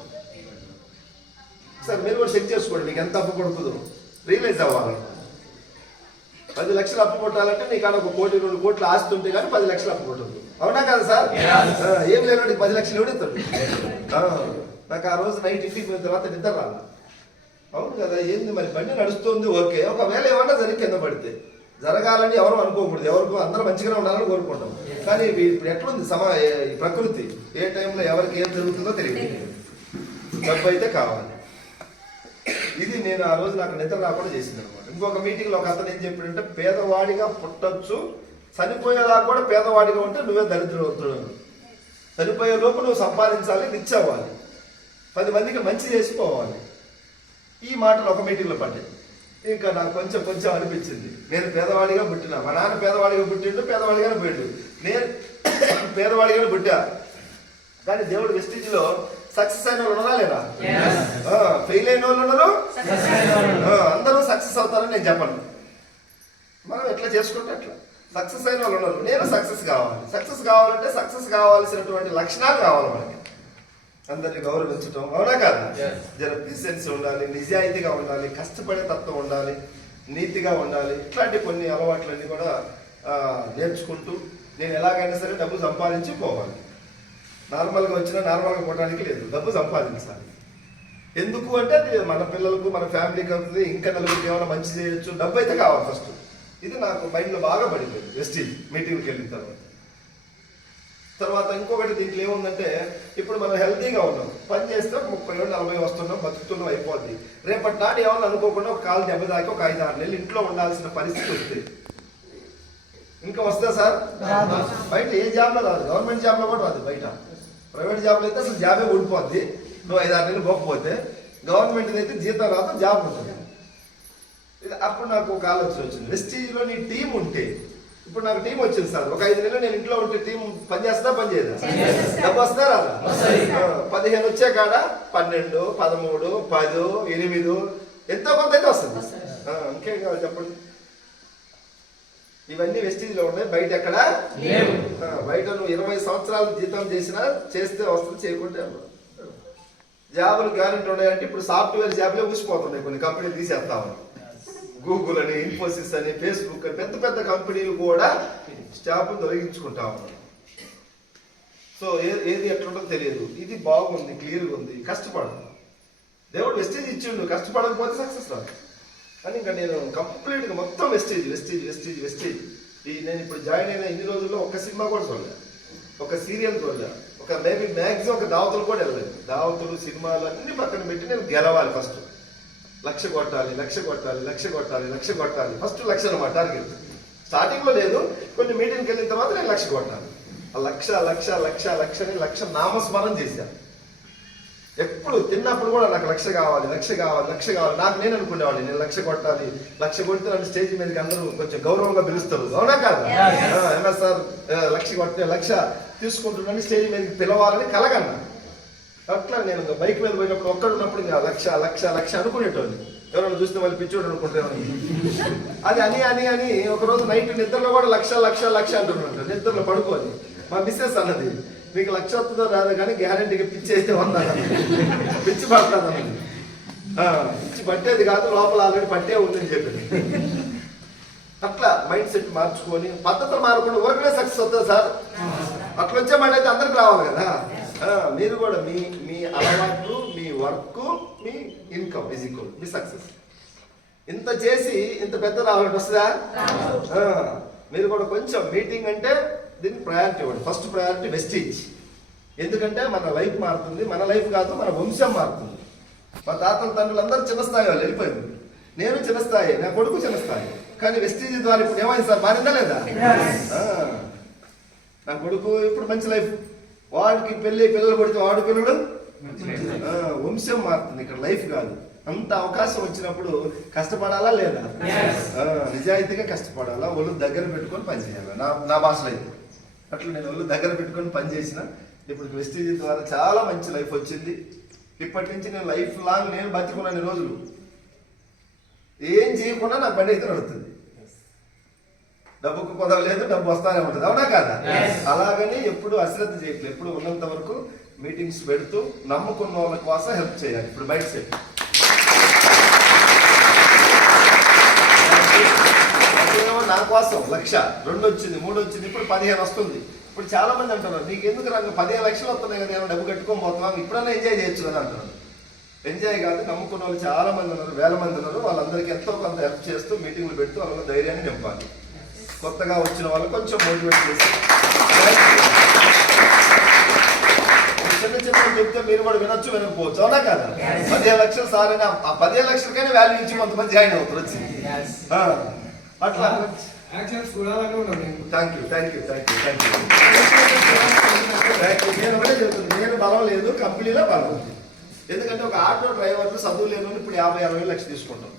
సార్ మీరు కూడా చెక్ చేసుకోండి, మీకు ఎంత అప్పు పడుతుందో రియలైజ్ అవ్వాలి. 10 లక్షలు అప్పు కొట్టాలంటే నీకు అక్కడ 1 కోటి 2 కోట్లు ఆస్తి ఉంటే కానీ 10 లక్షలు అప్పు కొట్టదు. అవునా కదా సార్? ఏం లేని 10 లక్షలు ఎవడెత్తాడు? నాకు ఆ రోజు నైట్ ఇంటికి పోయిన తర్వాత నిద్ర రాలా. అవును కదా, ఏంది మరి బండి నడుస్తుంది ఓకే, ఒకవేళ ఏమన్నా జరిగి కింద పడితే జరగాలని ఎవరు అనుకోకూడదు, ఎవరికి అందరూ మంచిగానే ఉండాలని కోరుకుంటాం. కానీ ఇప్పుడు ఎట్లుంది ఈ ప్రకృతి, ఏ టైంలో ఎవరికి ఏం జరుగుతుందో తెలియదు. డబ్బు అయితే కావాలి. ఇది నేను ఆ రోజు నాకు నిద్ర రాకుండా చేసింది అనమాట. ఇంకొక మీటింగ్ లో ఒక అతను ఏం చెప్పాడంటే, పేదవాడిగా పుట్టొచ్చు, చనిపోయేలా కూడా పేదవాడిగా ఉంటే నువ్వే దరిద్రవంతుడు. చనిపోయే లోపు నువ్వు సంపాదించాలి, రిచ్ అవ్వాలి, 10 మందికి మంచి చేసిపోవాలి. ఈ మాటలు ఒక మీటింగ్ లో పడ్డాయి. ఇంకా నాకు కొంచెం అనిపించింది, నేను పేదవాడిగా పుట్టినా, మా నాన్న పేదవాడిగా పుట్టిండు, పేదవాడిగానే పోయిండు, నేను పేదవాడిగానే పుట్టా. కానీ దేవుడు వెస్టిజ్ లో సక్సెస్ అయిన వాళ్ళు ఉన్నారా లేదా? ఫెయిల్ అయిన వాళ్ళు ఉన్నారు, అందరూ సక్సెస్ అవుతారని నేను చెప్పను. మనం ఎట్లా చేసుకుంటే అట్లా సక్సెస్ అయిన వాళ్ళు ఉన్నారు. నేను సక్సెస్ కావాలి. సక్సెస్ కావాలంటే సక్సెస్ కావాల్సినటువంటి లక్షణాలు కావాలి మనకి. అందరినీ గౌరవించటం, అవునా కాదు? జర డిసెన్సీ ఉండాలి, నిజాయితీగా ఉండాలి, కష్టపడే తత్వం ఉండాలి, నీతిగా ఉండాలి. ఇట్లాంటి కొన్ని అలవాట్లన్నీ కూడా నేర్చుకుంటూ నేను ఎలాగైనా సరే డబ్బు సంపాదించి పోవాలి. నార్మల్గా వచ్చినా నార్మల్గా పోవడానికి లేదు, డబ్బు సంపాదించాలి. ఎందుకు అంటే అది మన పిల్లలకు, మన ఫ్యామిలీకి అవుతుంది, ఇంకా నలుగురికి ఏమైనా మంచి చేయొచ్చు. డబ్బు అయితే కావాలి ఫస్ట్. ఇది నాకు మైండ్లో బాగా పడిపోయింది వెస్టీజ్ మీటింగ్కి వెళ్ళిన తర్వాత. ఇంకొకటి దీంట్లో ఏముందంటే, ఇప్పుడు మనం హెల్తీగా ఉన్నాం, పని చేస్తే 30 ఏళ్ళు 40 వస్తున్నాం, బతుకుతున్నాం, అయిపోద్ది. రేపటి నాడు ఏమన్నా అనుకోకుండా ఒక కాలు దెబ్బ దాకా ఒక 5-6 నెలలు ఇంట్లో ఉండాల్సిన పరిస్థితి వస్తుంది. ఇంకా వస్తా సార్? బయట ఏ జాబ్లో రాదు, గవర్నమెంట్ జాబ్లో కూడా రాదు. బయట ప్రైవేట్ జాబ్లో అయితే అసలు జాబే ఊడిపోద్ది, నువ్వు 5-6 నెలలు పోకపోతే. గవర్నమెంట్ అయితే జీతం రాదు, జాబ్ ఉంటుంది. అప్పుడు నాకు ఒక ఆలోచన వచ్చింది, వెస్టీజ్లో నీ టీం ఉంటే, ఇప్పుడు నాకు టీం వచ్చింది సార్, ఒక 5 నెలలు నేను ఇంట్లో ఉంటే టీం పని చేస్తా, పని చేయదా? డబ్బు వస్తా రాదా? 15 వచ్చే కాడ 12, 13, 10, 8 ఎంతో కొంత అయితే వస్తుంది. ఇంకేం కావాలి చెప్పండి? ఇవన్నీ వెస్టీజ్ లో ఉన్నాయి, బయట ఎక్కడ బయట నువ్వు 20 సంవత్సరాలు జీతం చేసినా చేస్తే వస్తుంది, చేయకుంటే జాబులు గ్యారెంటీ ఉన్నాయంటే ఇప్పుడు సాఫ్ట్వేర్ జాబ్లే ఊసిపోతున్నాయి, కొన్ని కంపెనీలు తీసేస్తామని. గూగుల్ అని, ఇన్ఫోసిస్ అని, ఫేస్బుక్ అని, పెద్ద పెద్ద కంపెనీలు కూడా స్టాఫ్ను తొలగించుకుంటా ఉన్నారు. సో ఏది ఎట్లుంటుందో తెలియదు. ఇది బాగుంది, క్లియర్గా ఉంది, కష్టపడదు. దేవుడు వెస్టేజ్ ఇచ్చిండు, కష్టపడకపోతే సక్సెస్ రాదు. కానీ ఇంకా నేను కంప్లీట్గా మొత్తం వెస్టేజ్. నేను ఇప్పుడు జాయిన్ అయిన ఇన్ని రోజుల్లో ఒక సినిమా కూడా చూడలే, ఒక సీరియల్ చూడలే, ఒక మ్యాక్సిమం ఒక దావతులు కూడా వెళ్ళలేదు. దావతులు, సినిమాలు అన్ని పక్కన పెట్టి నేను గెలవాలి. ఫస్ట్ 1,00,000 కొట్టాలి, 1,00,000 కొట్టాలి, 1,00,000 కొట్టాలి, 1,00,000 కొట్టాలి. ఫస్ట్ 1,00,000 అన్నమాట టార్గెట్. స్టార్టింగ్ లో లేదు, కొన్ని మీటింగ్కి వెళ్ళిన తర్వాత నేను 1,00,000 కొట్టాలి. ఆ 1,00,000 నామస్మరణ చేశాను. ఎప్పుడు తిన్నప్పుడు కూడా నాకు 1,00,000 కావాలి, 1,00,000 కావాలి, 1,00,000 కావాలి. నాకు నేను అనుకునేవాడిని, నేను 1,00,000 కొట్టాలి, 1,00,000 కొడితే నన్ను స్టేజ్ మీదకి అందరూ కొంచెం గౌరవంగా పిలుస్తారు. అవునా కాదు? ఏమన్నా సార్ 1,00,000 కొట్టే 1,00,000 తీసుకుంటున్నాను, స్టేజ్ మీదకి పిలవాలని కలగన్నా. అట్లా నేను బైక్ మీద పోయినప్పుడు ఒక్కడున్నప్పుడు 1,00,000 అనుకునేటోని. ఎవరైనా చూస్తే వాళ్ళు పిచ్చోడు అనుకుంటాను. అది అని ఒకరోజు నైట్ నిద్రలో కూడా 1,00,000 అంటున్నాడు. నిద్రలో పడుకోని మా మిస్సెస్ అన్నది, మీకు 1,00,000 వస్తుందో రాదు కానీ గ్యారంటీగా పిచ్చి అయితే ఉండాలి, పిచ్చి పడతాను అన్నది. పిచ్చి పట్టేది కాదు, లోపల ఆల్రెడీ పట్టే ఉందని చెప్పింది. అట్లా మైండ్ సెట్ మార్చుకొని పద్ధతులు మారకుండా ఊరికనే సక్సెస్ అవుతుంది సార్. అట్లా వచ్చే మైండ్ అయితే అందరికి రావాలి కదా. మీరు కూడా మీ అలవాట్లు, మీ వర్క్, మీ ఇన్కమ్ ఈజ్ ఈక్వల్ మీ సక్సెస్. ఇంత చేసి ఇంత పెద్ద రావాలంటే వస్తుందా? మీరు కూడా కొంచెం మీటింగ్ అంటే దీనికి ప్రయారిటీ ఇవ్వండి. First priority Vestige. ఎందుకంటే మన లైఫ్ మారుతుంది, మన లైఫ్ కాదు మన వంశం మారుతుంది. మా తాతల తండ్రులు అందరూ చిన్న స్థాయి వాళ్ళు వెళ్ళిపోయింది, నేను చిన్న స్థాయి, నా కొడుకు చిన్న స్థాయి. కానీ వెస్టీజ్ ద్వారా ఇప్పుడు ఏమైంది సార్, మారిందా లేదా? నా కొడుకు ఇప్పుడు మంచి లైఫ్, వాడికి పిల్లలు పడితే వాడు పిల్లడు, వంశం మారుతుంది. ఇక్కడ లైఫ్ కాదు. అంత అవకాశం వచ్చినప్పుడు కష్టపడాలా లేదా? నిజాయితీగా కష్టపడాలా, ఒళ్ళు దగ్గర పెట్టుకొని పని చేయాలి. నా భాషలో అయితే అట్లా నేను ఒళ్ళు దగ్గర పెట్టుకొని పని చేసిన. ఇప్పుడు వెస్టీజ్ ద్వారా చాలా మంచి లైఫ్ వచ్చింది. ఇప్పటి నుంచి నేను లైఫ్ లాంగ్ నేను బతికున్నాను రోజులు ఏం చేయకుండా నాకు బండి అయితే నడుస్తుంది. డబ్బుకు కొదవ లేదు, డబ్బు వస్తానే ఉంటుంది. అవునా కాదా? అలాగని ఎప్పుడు అశ్రద్ధ చేయట్లేదు. ఎప్పుడు ఉన్నంత వరకు మీటింగ్స్ పెడుతూ నమ్ముకున్న వాళ్ళ కోసం హెల్ప్ చేయాలి. ఇప్పుడు మైండ్ సెట్ నా కోసం 1,00,000, 2 వచ్చింది, 3 వచ్చింది, ఇప్పుడు 15 వస్తుంది. ఇప్పుడు చాలా మంది అంటున్నారు, నీకు ఎందుకు నాకు 15 లక్షలు వస్తున్నాయి కదా, డబ్బు కట్టుకొని పోతున్నాం, ఇప్పుడన్నా ఎంజాయ్ చేయొచ్చు కదా అంటున్నారు. ఎంజాయ్ కాదు, నమ్ముకున్న వాళ్ళు చాలా మంది ఉన్నారు, వేల మంది ఉన్నారు. వాళ్ళందరికీ ఎంతో కొంత హెల్ప్ చేస్తూ మీటింగ్లు పెడుతూ వాళ్ళ ధైర్యాన్ని నింపాలి. కొత్తగా వచ్చిన వాళ్ళు కొంచెం మోటివేట్ చేసి చిన్న చిన్న చెప్తే మీరు కూడా వినొచ్చు, వినకపోవచ్చు. అవునా కదా? 15 లక్షలు సార్ అని ఆ 15 లక్షలకైనా వాల్యూ ఇచ్చి కొంతమంది జాయిన్ అవుతారు వచ్చి. అట్లా నేను ఒకటే చెప్తున్నాను, నేను బలం లేదు, కంపెనీలో బలం ఉంది. ఎందుకంటే ఒక ఆటో డ్రైవర్లు చదువు లేని ఇప్పుడు 50-60 లక్షలు తీసుకుంటాం.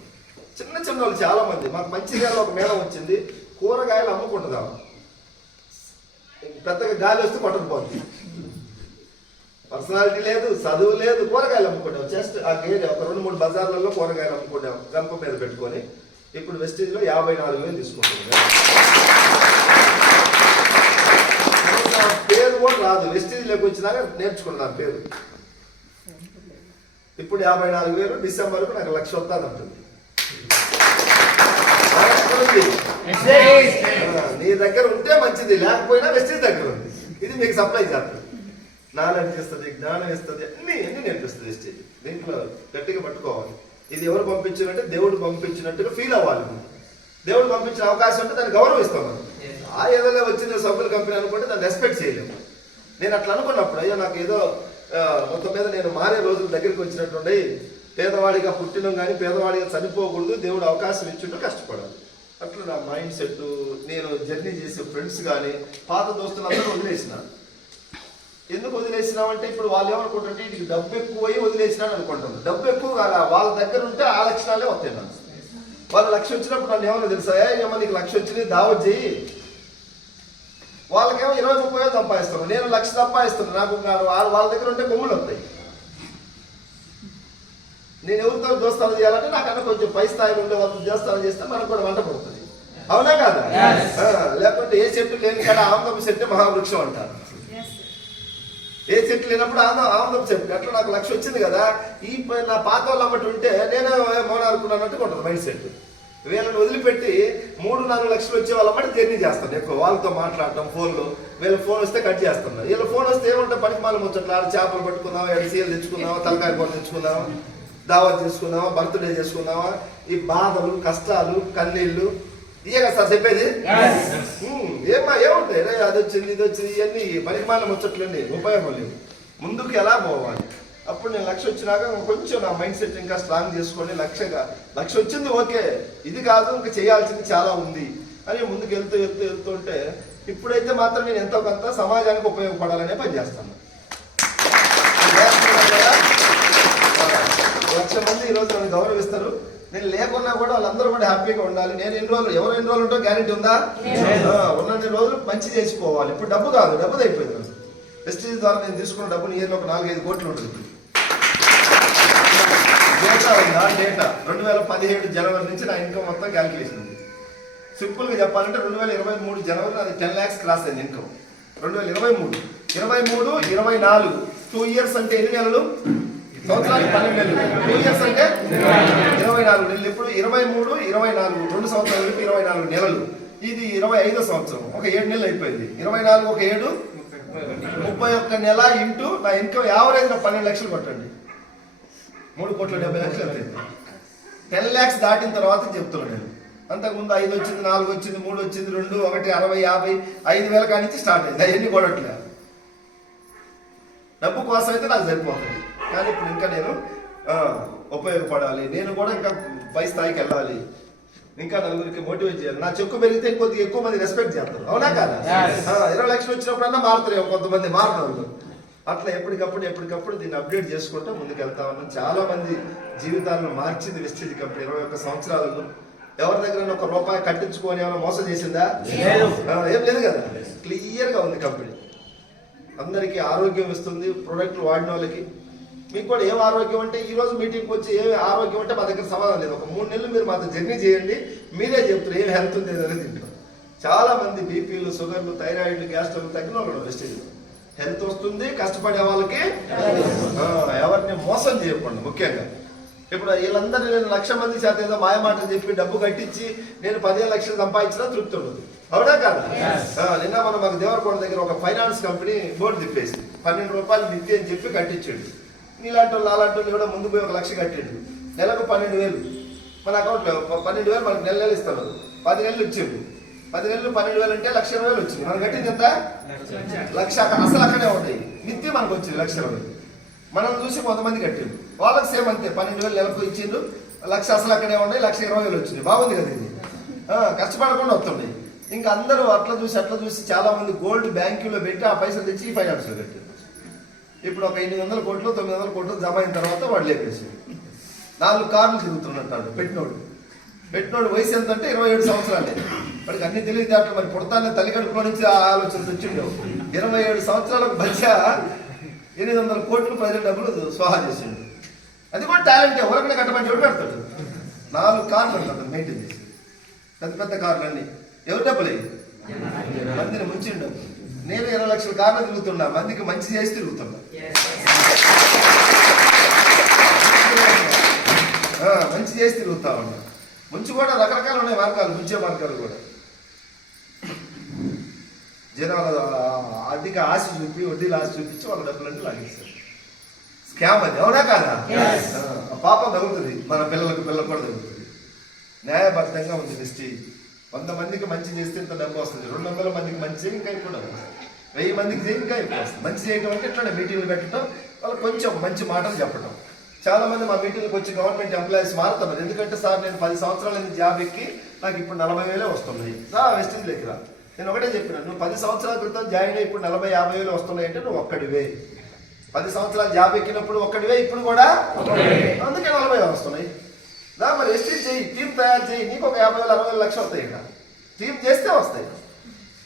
చిన్న చిన్న వాళ్ళు చాలా మంది. మాకు మంచిర్యాలలో ఒక మేడం వచ్చింది, కూరగాయలు అమ్ముకుంటుందా, పెద్దగా గాలి వస్తే కొట్టకపోతుంది. పర్సనాలిటీ లేదు, చదువు లేదు, కూరగాయలు అమ్ముకుంటాం. జస్ట్ ఆ గేట్ ఒక 2-3 బజార్లలో కూరగాయలు అమ్ముకుంటాం గంప మీద పెట్టుకొని. ఇప్పుడు వెస్టీజ్ లో 54,000 తీసుకుంటున్నాం. పేరు కూడా రాదు, వెస్టీజ్ లోకి వచ్చినాక నేర్చుకున్నాను పేరు. ఇప్పుడు 54,000, డిసెంబర్కు నాకు 1,00,000 వస్తుంది అంటుంది. నీ దగ్గర ఉంటే మంచిది, లేకపోయినా వెస్టీజ్ దగ్గర ఉంది. ఇది మీకు సప్లై చేస్తుంది, నాలెడ్జ్ ఇస్తుంది, జ్ఞానం ఇస్తుంది, అన్ని నేర్పిస్తుంది వెస్టీజ్. దీంట్లో గట్టిగా పట్టుకోవాలి. ఇది ఎవరు పంపించినట్టే దేవుడు పంపించినట్టుగా ఫీల్ అవ్వాలి. దేవుడు పంపించిన అవకాశం ఉంటే దాన్ని గౌరవిస్తాం. ఆ ఏదో వచ్చింది సబ్బుల కంపెనీ అనుకుంటే దాన్ని రెస్పెక్ట్ చేయలేము. నేను అట్లా అనుకున్నప్పుడు అయ్యో నాకు ఏదో మొత్తం మీద నేను మారే రోజుల దగ్గరికి వచ్చినట్టుండి, పేదవాడిగా పుట్టినం కానీ పేదవాడిగా చనిపోకూడదు, దేవుడు అవకాశం ఇచ్చింటూ కష్టపడాలి. అట్లా నా మైండ్ సెట్. నేను జర్నీ చేసే ఫ్రెండ్స్ కానీ పాత దోస్తులందరూ వదిలేసిన. ఎందుకు వదిలేసినామంటే ఇప్పుడు వాళ్ళు ఏమనుకుంటుంటే ఇది డబ్బు ఎక్కువై వదిలేసినాను అనుకుంటున్నారు. డబ్బు ఎక్కువ కాదు, వాళ్ళ దగ్గర ఉంటే ఆ లక్షణాలే వస్తాయి. నాకు వాళ్ళు 1,00,000 వచ్చినప్పుడు నన్ను ఏమన్నా తెలుసా, ఏమో నీకు 1,00,000 వచ్చింది దావత్ చేయి. వాళ్ళకేమో 20-30 సంపాదిస్తాను, నేను 1,00,000 సంపాదిస్తాను. నాకు వాళ్ళ దగ్గర ఉంటే కొమ్ములు వస్తాయి. నేను ఎవరితో దోస్తాలు చేయాలంటే నాకన్నా కొంచెం పై స్థాయిలో ఉండే వాళ్ళతో దోస్తాలు చేస్తే మనకు కూడా వంట పడుతుంది. అవునా కాదు? లేకపోతే ఏ చెట్టు లేని కాడ ఆనందం చెట్టు మహావృక్షం అంటారు. ఏ చెట్టు లేనప్పుడు ఆనందం చెట్టు. అట్లా నాకు 1,00,000 వచ్చింది కదా, ఈ నా పాత వాళ్ళు అమ్మటి ఉంటే నేను మౌన అనుకున్నట్టు ఉంటుంది మైండ్ సెట్. వీళ్ళని వదిలిపెట్టి 3-4 లక్షలు వచ్చే వాళ్ళ మాట జర్నీ చేస్తాను ఎక్కువ. వాళ్ళతో మాట్లాడటం ఫోన్లో, వీళ్ళ ఫోన్ వస్తే కట్ చేస్తున్నారు. వీళ్ళ ఫోన్ వస్తే ఏమంటే పనికి మాల ముచ్చట్లు, చేపలు పట్టుకుందామా, 2 సీలు తెచ్చుకుందామా, తలకాయ కూర తెచ్చుకుందామా, దావత్ చేసుకుందామా, బర్త్డే చేసుకుందామా, ఈ బాధలు కష్టాలు కన్నీళ్ళు ఇయే కదా సార్ చెప్పేది. ఏముంటాయి అది వచ్చింది ఇది వచ్చింది, ఇవన్నీ పనికి మాల ముచ్చట్లండి, ఉపయోగం లేదు. ముందుకు ఎలా పోవాలి? అప్పుడు నేను 1,00,000 వచ్చినాక కొంచెం నా మైండ్ సెట్ ఇంకా స్ట్రాంగ్ చేసుకొని 1,00,000 వచ్చింది ఓకే, ఇది కాదు ఇంకా చేయాల్సింది చాలా ఉంది అని ముందుకు వెళ్తుంటే ఇప్పుడైతే మాత్రం నేను ఎంతో కొంత సమాజానికి ఉపయోగపడాలనే పని చేస్తాను. 1,00,000 మంది ఈరోజు నన్ను గౌరవిస్తారు. నేను లేకున్నా కూడా వాళ్ళందరూ కూడా హ్యాపీగా ఉండాలి. నేను ఎన్ని రోజులు ఉంటో గ్యారెంటీ ఉందా? ఉన్నన్ని రోజులు మంచి చేసిపోవాలి. ఇప్పుడు డబ్బు కాదు, డబ్బుది అయిపోయింది. వెస్టీజ్ ద్వారా నేను తీసుకున్న డబ్బులు ఇయర్లో ఒక 4-5 కోట్లు ఉంటుంది. డేటా ఉందా? డేటా 2017 జనవరి నుంచి నా ఇన్కమ్ మొత్తం క్యాలిక్యులేషన్ ఉంది. సింపుల్గా చెప్పాలంటే 2023 జనవరి అది 10 lakhs క్రాస్ అయింది ఇన్కమ్. 2023, 24 2 years అంటే ఎన్ని నెలలు? సంవత్సరానికి 12 నెలలు. 2 years అంటే 24 నెలలు. ఇప్పుడు 23, 24 2 సంవత్సరాలకి 24 నెలలు. ఇది 25వ సంవత్సరం, ఒక 7 నెలలు అయిపోయింది. 24 ఒక 7 31 నెల ఇంటూ నా ఇన్కమ్ యావరేజ్ 12 లక్షలు కొట్టండి, 3,70,00,000 అవుతుంది. 10 lakhs దాటిన తర్వాత చెప్తున్నాను నేను. అంతకుముందు 5 వచ్చింది, 4 వచ్చింది, 3 వచ్చింది, 2, 1, 60, 50, 5,000 కాడి నుంచి స్టార్ట్ అయింది. అవన్నీ కొడట్లే. డబ్బు కోసం అయితే నాకు సరిపోతుంది, కానీ ఇప్పుడు ఇంకా నేను ఉపయోగపడాలి. నేను కూడా ఇంకా పై స్థాయికి వెళ్ళాలి, ఇంకా నలుగురికి మోటివేట్ చేయాలి. నా చెక్కు పెరిగితే కొద్దిగా ఎక్కువ మంది రెస్పెక్ట్ చేస్తారు. అవునా కదా? 20 లక్షలు వచ్చినప్పుడన్నా మారుతారేమో కొంతమంది, మారుతారు. అట్లా ఎప్పటికప్పుడు దీన్ని అప్డేట్ చేసుకుంటూ ముందుకు వెళ్తా ఉన్నాం. చాలా మంది జీవితాలను మార్చింది వెస్టీజ్ కంపెనీ 21 సంవత్సరాలలో. ఎవరి దగ్గర ఒక రూపాయి కట్టించుకొని ఏమైనా మోసం చేసిందా? ఏం లేదు కదా. క్లియర్గా ఉంది కంపెనీ. అందరికీ ఆరోగ్యం ఇస్తుంది ప్రోడక్ట్లు వాడిన వాళ్ళకి. మీకు కూడా ఏం ఆరోగ్యం అంటే ఈ రోజు మీటింగ్కి వచ్చి ఏ ఆరోగ్యం అంటే మా దగ్గర సమాధానం లేదు. ఒక 3 నెలలు మీరు మాతో జర్నీ చేయండి, మీరే చెప్తారు ఏం హెల్త్ ఉంది అనేది తింటారు. చాలా మంది బీపీలు, షుగర్లు, థైరాయిడ్లు, గ్యాస్ట్రల్ తగ్గిన వాళ్ళు వెస్టీజ్లో. హెల్త్ వస్తుంది, కష్టపడే వాళ్ళకి ఎవరిని మోసం చేయకుండా. ముఖ్యంగా ఇప్పుడు వీళ్ళందరూ నేను 1,00,000 మంది చేత ఏదో మాయమాటలు చెప్పి డబ్బు కట్టించి నేను 15 లక్షలు సంపాదించినా తృప్తి ఉండదు. అవునా కదా? నిన్న మనం మాకు దేవరకోట దగ్గర ఒక ఫైనాన్స్ కంపెనీ బోర్డు తిప్పేసి 12 రూపాయలు నిత్యం అని చెప్పి కట్టించాడు. నీలాంటి వాళ్ళు అలాంటి వాళ్ళు కూడా ముందు పోయి 1 లక్ష కట్టాడు. నెలకు 12,000 మన అకౌంట్లో 12,000 మనకు నెల ఇస్తాడు. 10 నెలలు ఇచ్చాడు. 10 నెలలు 12,000 అంటే 1,20,000 వచ్చింది. మనం కట్టింది ఎంత? 1,00,000. అసలు అక్కడే ఉంటాయి. నిత్యం మనకు వచ్చింది 1,20,000. మనం చూసి కొంతమంది కట్టిండు, వాళ్ళకి సేమ్ అంతే 12,000 నెలకు ఇచ్చిండు. 1,00,000 అసలు అక్కడే ఉన్నాయి. 1,20,000 వచ్చింది. బాగుంది కదా ఇది. కష్టపడకుండా వస్తున్నాయి. ఇంకా అందరూ అట్లా చూసి చాలా మంది గోల్డ్ బ్యాంకులో పెట్టి ఆ పైసలు తెచ్చి ఫైనాన్స్లో కట్టారు. ఇప్పుడు ఒక 800 కోట్లు 900 కోట్లు జమ అయిన తర్వాత వాడు లేపేసి 4 కార్లు తిరుగుతున్నట్టాడు. పెట్టినోడు వయసు ఎంత అంటే 27 సంవత్సరాలే. వాడికి అన్ని తెలివితేటలు. మరి పుడతానే తల్లి కడుపులో నుంచి ఆ ఆలోచన వచ్చిండవు. 27 సంవత్సరాలకు మధ్య 800 కోట్లు ప్రజల డబ్బులు స్వాహా చేసిండు. అది కూడా టాలెంట్. ఎవరికైనా కట్టమని ఎవరు పెడతాడు. 4 కార్లు అంటాడు మెయింటైన్ చేసి. పెద్ద కార్లు అన్ని ఎవరు డబ్బులు మందిని ముంచిండు. నేను 20 లక్షల కార్లు తిరుగుతున్నా, మందికి మంచి చేసి తిరుగుతున్నా. మంచి చేసి తిరుగుతా ఉన్నా. ముంచి కూడా రకరకాలు ఉన్నాయి మార్గాలు, ముంచే మార్గాలు కూడా. జనాలు అధిక ఆశ చూపి వడ్డీలు ఆశ చూపించి వాళ్ళ డబ్బులన్నీ లాగేస్తారు. స్కామ్ అది. అవునా కాదా? పాపం తగ్గుతుంది. మన పిల్లలకు కూడా తగ్గుతుంది. న్యాయబద్ధంగా ఉంది వెస్టీజ్. 100 మందికి మంచి చేస్తే ఇంత డబ్బు వస్తుంది. 200 మందికి మంచి చేయి ఇంకా ఎక్కువ డబ్బు వస్తుంది. 1000 మందికి చేయి ఇంకా ఎక్కువ వస్తుంది. మంచి చేయటం అంటే ఇట్లానే మీటింగ్లు పెట్టడం, వాళ్ళకి కొంచెం మంచి మాటలు చెప్పడం. చాలా మంది మా మీటింగ్కి వచ్చి గవర్నమెంట్ ఎంప్లాయీస్ మారుతున్నారు. ఎందుకంటే సార్ నేను 10 సంవత్సరాల జాబ్ ఎక్కి నాకు ఇప్పుడు 40,000 వస్తున్నాయి. వెస్టీజ్ దగ్గర నేను ఒకటే చెప్పినా, నువ్వు 10 సంవత్సరాల క్రితం జాయిన్ అయ్యి ఇప్పుడు 40,000-50,000 వస్తున్నాయి అంటే నువ్వు ఒక్కడివే. 10 సంవత్సరాలు జాబ్ ఎక్కినప్పుడు ఒక్కడివే, ఇప్పుడు కూడా అందుకే 40,000 వస్తున్నాయి. మరి వెస్టీజ్ చేయి, టీం తయారు చేయి, నీకు ఒక 50,000-60,000 లక్షలు వస్తాయి. ఇక్కడ టీం చేస్తే వస్తాయి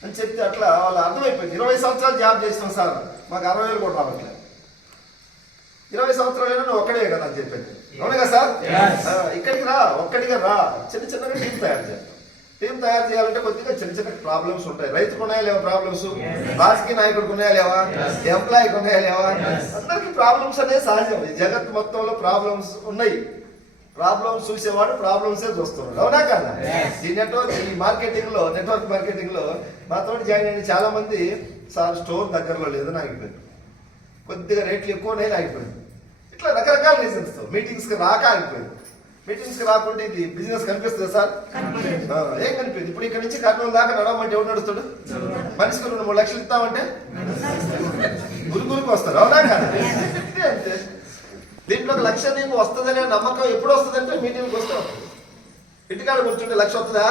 అని చెప్తే అట్లా వాళ్ళు అర్థమైపోయింది. 20 సంవత్సరాలు జాబ్ చేసినాం సార్, మాకు 60,000 కూడా రావట్లేదు. 20 సంవత్సరాలైనా నువ్వు ఒక్కడే కదా అని చెప్పేది. అవును కదా సార్? ఇక్కడికి రా, ఒక్కడిగా రా. చిన్నగా టీం తయారు చేయాలి. టీం తయారు చేయాలంటే కొద్దిగా చిన్న ప్రాబ్లమ్స్ ఉంటాయి. రైతుకు ఉన్నాయా లేవా ప్రాబ్లమ్స్? రాజకీయ నాయకుడికి ఉన్నాయా లేవా? ఎంప్లాయీకి ఉన్నాయా లేవా? అందరికి ప్రాబ్లమ్స్ అనేది సహజం. ఈ జగత్ మొత్తంలో ప్రాబ్లమ్స్ ఉన్నాయి. ప్రాబ్లమ్స్ చూసేవాడు ప్రాబ్లమ్సే చూస్తున్నాడు. అవునా కదా? ఈ నెట్వర్క్ మార్కెటింగ్ లో మాతో జాయిన్ అయిన చాలా మంది సార్ స్టోర్ దగ్గరలో లేదని ఆగిపోయింది, కొద్దిగా రేట్లు ఎక్కువ నేను ఆగిపోయింది. ఇట్లా రకరకాల రీజన్స్ తో మీటింగ్స్కి రాక ఆగిపోయింది. మీటింగ్స్కి రాకుంటే ఇది బిజినెస్ కనిపిస్తుంది సార్? ఏం కనిపిస్తుంది? ఇప్పుడు ఇక్కడ నుంచి కర్నూలు దాకా నడవమంటే ఎవరు నడుస్తాడు? మనిషికి 2-3 లక్షలు ఇస్తామంటే గురుకు వస్తారు. అవునా కదా? అంతే. దీంట్లో 1 లక్ష నీకు వస్తుందనే నమ్మకం ఎప్పుడు వస్తుందంటే మీటింగ్కి వస్తే వస్తుంది. ఇంటికాడ కూర్చుంటే 1 లక్ష వస్తుందా?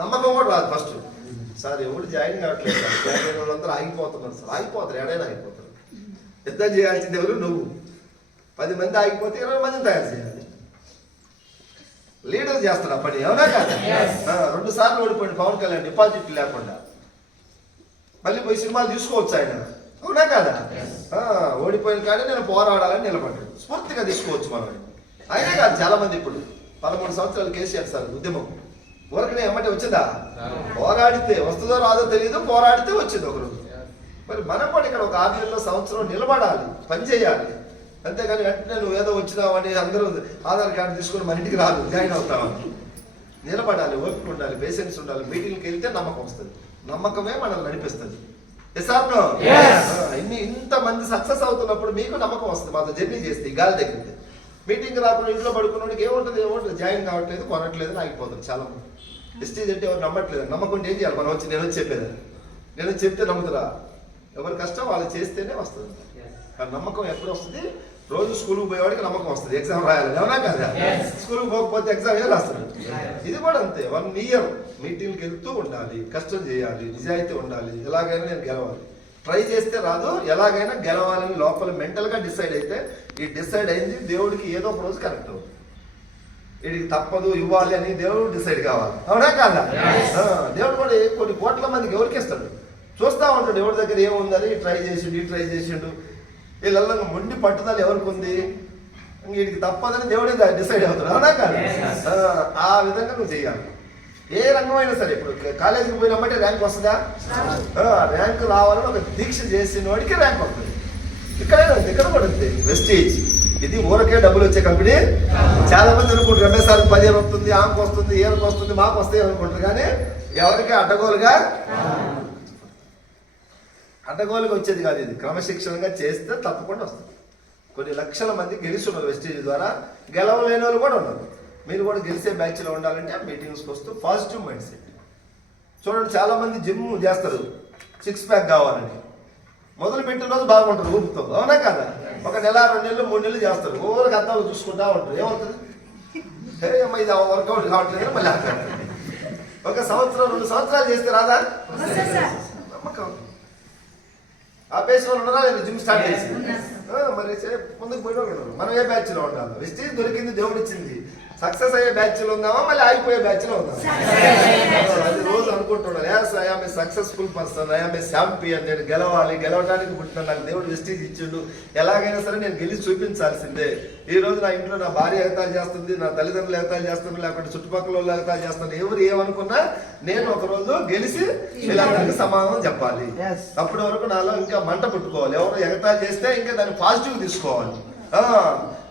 నమ్మకం కూడా రాదు ఫస్ట్. సార్ ఎవరు జాయిన్ కావట్లేదు సార్, జాయిన్ అయిన వాళ్ళందరూ ఆగిపోతున్నారు సార్. ఆగిపోతారు, ఎడైనా ఆగిపోతారు. యుద్ధం చేయాల్సింది ఎవరు? నువ్వు. 10 మంది ఆగిపోతే 20 మందిని తయారు చేయాలి. లీడర్ చేస్తాడు ఆ పని. అవునా కదా? 2 సార్లు ఓడిపోయింది పవన్ కళ్యాణ్ డిపాజిట్ లేకుండా. మళ్ళీ పోయి సినిమాలు తీసుకోవచ్చు ఆయన. అవునా కదా? ఓడిపోయిన కానీ నేను పోరాడాలని నిలబడ్డాడు. స్ఫూర్తిగా తీసుకోవచ్చు మనం. అయినా కాదు చాలా మంది ఇప్పుడు 13 సంవత్సరాలు కేసీఆర్ సార్ ఉద్యమం ఊరకనే ఎమ్మటే వచ్చిందా? పోరాడితే వస్తుందో రాదో తెలియదు, పోరాడితే వచ్చింది ఒకరోజు. మరి మనం కూడా ఇక్కడ ఒక 6 నెలల సంవత్సరం నిలబడాలి, పని చేయాలి. అంతేగాని వెంటనే నువ్వు ఏదో వచ్చినావని అందరూ ఆధార్ కార్డు తీసుకుని మన ఇంటికి రాదు, జాయిన్ అవుతామని. నిలబడాలి, ఓపిక ఉండాలి, పేషెన్స్ ఉండాలి. మీటింగ్కి వెళ్తే నమ్మకం వస్తుంది. నమ్మకమే మనల్ని నడిపిస్తుంది. ఇంతమంది సక్సెస్ అవుతున్నప్పుడు మీకు నమ్మకం వస్తుంది. మాతో జర్నీ చేస్తే ఈ గాలి దగ్గరికి. మీటింగ్ రాకుండా ఇంట్లో పడుకున్నోడికి ఏముంటుంది? జాయిన్ కావట్లేదు, కొనట్లేదు, ఆగిపోతుంది చాలా మంది. వెస్టీజ్ అంటే ఎవరు నమ్మట్లేదు. నమ్మకుంటే ఏం చేయాలి? మనం వచ్చి నేను చెప్పేది, నేను చెప్తే నమ్ముతురా? ఎవరి కష్టం వాళ్ళు చేస్తేనే వస్తుంది. కానీ నమ్మకం ఎప్పుడు వస్తుంది? రోజు స్కూల్కి పోయేవాడికి నమ్మకం వస్తుంది, ఎగ్జామ్ రాయాలి. అవునా కదా? స్కూల్కి పోకపోతే ఎగ్జామ్ ఏం రాస్తాడు? ఇది కూడా అంతే. 1 ఇయర్ మీటింగ్కి వెళ్తూ ఉండాలి, కష్టం చేయాలి, నిజాయితీ ఉండాలి. ఎలాగైనా నేను గెలవాలి. ట్రై చేస్తే రాదు, ఎలాగైనా గెలవాలని లోపల మెంటల్గా డిసైడ్ అయితే, ఈ డిసైడ్ అయింది దేవుడికి ఏదో ఒక రోజు కరెక్ట్ అవుతుంది. వీడికి తప్పదు ఇవ్వాలి అని దేవుడు డిసైడ్ కావాలి, అవునా కాదా? దేవుడు కూడా కొన్ని కోట్ల మందికి ఎవరికి ఇస్తాడు, చూస్తూ ఉంటాడు ఎవరి దగ్గర ఏముందని. ట్రై చేసిండు వీళ్ళల్లో మొండి పట్టుదల ఎవరికి ఉంది, వీడికి తప్పదని దేవుడే డిసైడ్ అవుతాడు, అవునా కాదా? ఆ విధంగా నువ్వు చేయాలి. ఏ రంగం అయినా సరే, ఇప్పుడు కాలేజీకి పోయినామంటే ర్యాంక్ వస్తుందా? ర్యాంక్ రావాలని ఒక దీక్ష చేసిన వాడికి ర్యాంక్ వస్తుంది. ఇక్కడ కూడా ఉంది వెస్టేజ్. ఇది ఊరకే డబ్బులు వచ్చే కంపెనీ. చాలా మంది అనుకుంటారు ఎంఎస్ఆర్ 15 వస్తుంది, ఆమెకు వస్తుంది, ఏళ్ళకి వస్తుంది, మాకు వస్తాయి అనుకుంటారు. కానీ ఎవరికి అడ్డగోలుగా వచ్చేది కాదు. ఇది క్రమశిక్షణగా చేస్తే తప్పకుండా వస్తుంది. కొన్ని లక్షల మంది గెలుస్తున్నారు వెస్టేజ్ ద్వారా. గెలవలేని వాళ్ళు కూడా ఉన్నారు. మీరు కూడా గెలిచే బ్యాచ్లో ఉండాలంటే మీటింగ్స్కి వస్తూ పాజిటివ్ మైండ్ సెట్. చూడండి, చాలా మంది జిమ్ చేస్తారు 6 ప్యాక్ కావాలని. మొదలు పెట్టిన రోజు బాగుంటుంది ఊపుతో, అవునా కదా? ఒక నెల 2 నెలలు 3 నెలలు చేస్తారు, ఊరికి అద్దాలు చూసుకుంటా ఉంటారు. ఏమవుతుంది? అమ్మ ఇది వర్కౌట్ కావట్లేదు, మళ్ళీ ఒక సంవత్సరం 2 సంవత్సరాలు చేస్తే రాదా? నమ్మకం ఆపేసి వాళ్ళు ఉన్నారా? నేను జిమ్ స్టార్ట్ చేసి మరి ముందుకు పోయినా ఉన్నారు. మనం ఏ బ్యాచ్లో ఉండాలి? వెస్టేజ్ దొరికింది, దేవుడు ఇచ్చింది. సక్సెస్ అయ్యే బ్యాచ్లో ఉందామా, మళ్ళీ ఆగిపోయే బ్యాచ్లో ఉందామా? అది రోజు అనుకుంటున్నాను, as I am a successful person, I am a champion. నేను గెలవటానికి పుట్టిన నాకు దేవుడు వెస్టేజ్ ఇచ్చిండు. ఎలాగైనా సరే నేను గెలిచి చూపించాల్సిందే. ఈ రోజు నా ఇంట్లో నా భార్య ఎగతాలు చేస్తుంది, నా తల్లిదండ్రులు ఎగతాలు చేస్తున్నారు, లేకపోతే చుట్టుపక్కల వాళ్ళు ఎగతాలు చేస్తున్నారు. ఎవరు ఏమనుకున్నా నేను ఒకరోజు గెలిచి వీళ్ళందరికీ సమాధానం చెప్పాలి. అప్పటి వరకు నాలో ఇంకా మంట పుట్టుకోవాలి. ఎవరు ఎగతాలు చేస్తే ఇంకా దాన్ని పాజిటివ్ తీసుకోవాలి.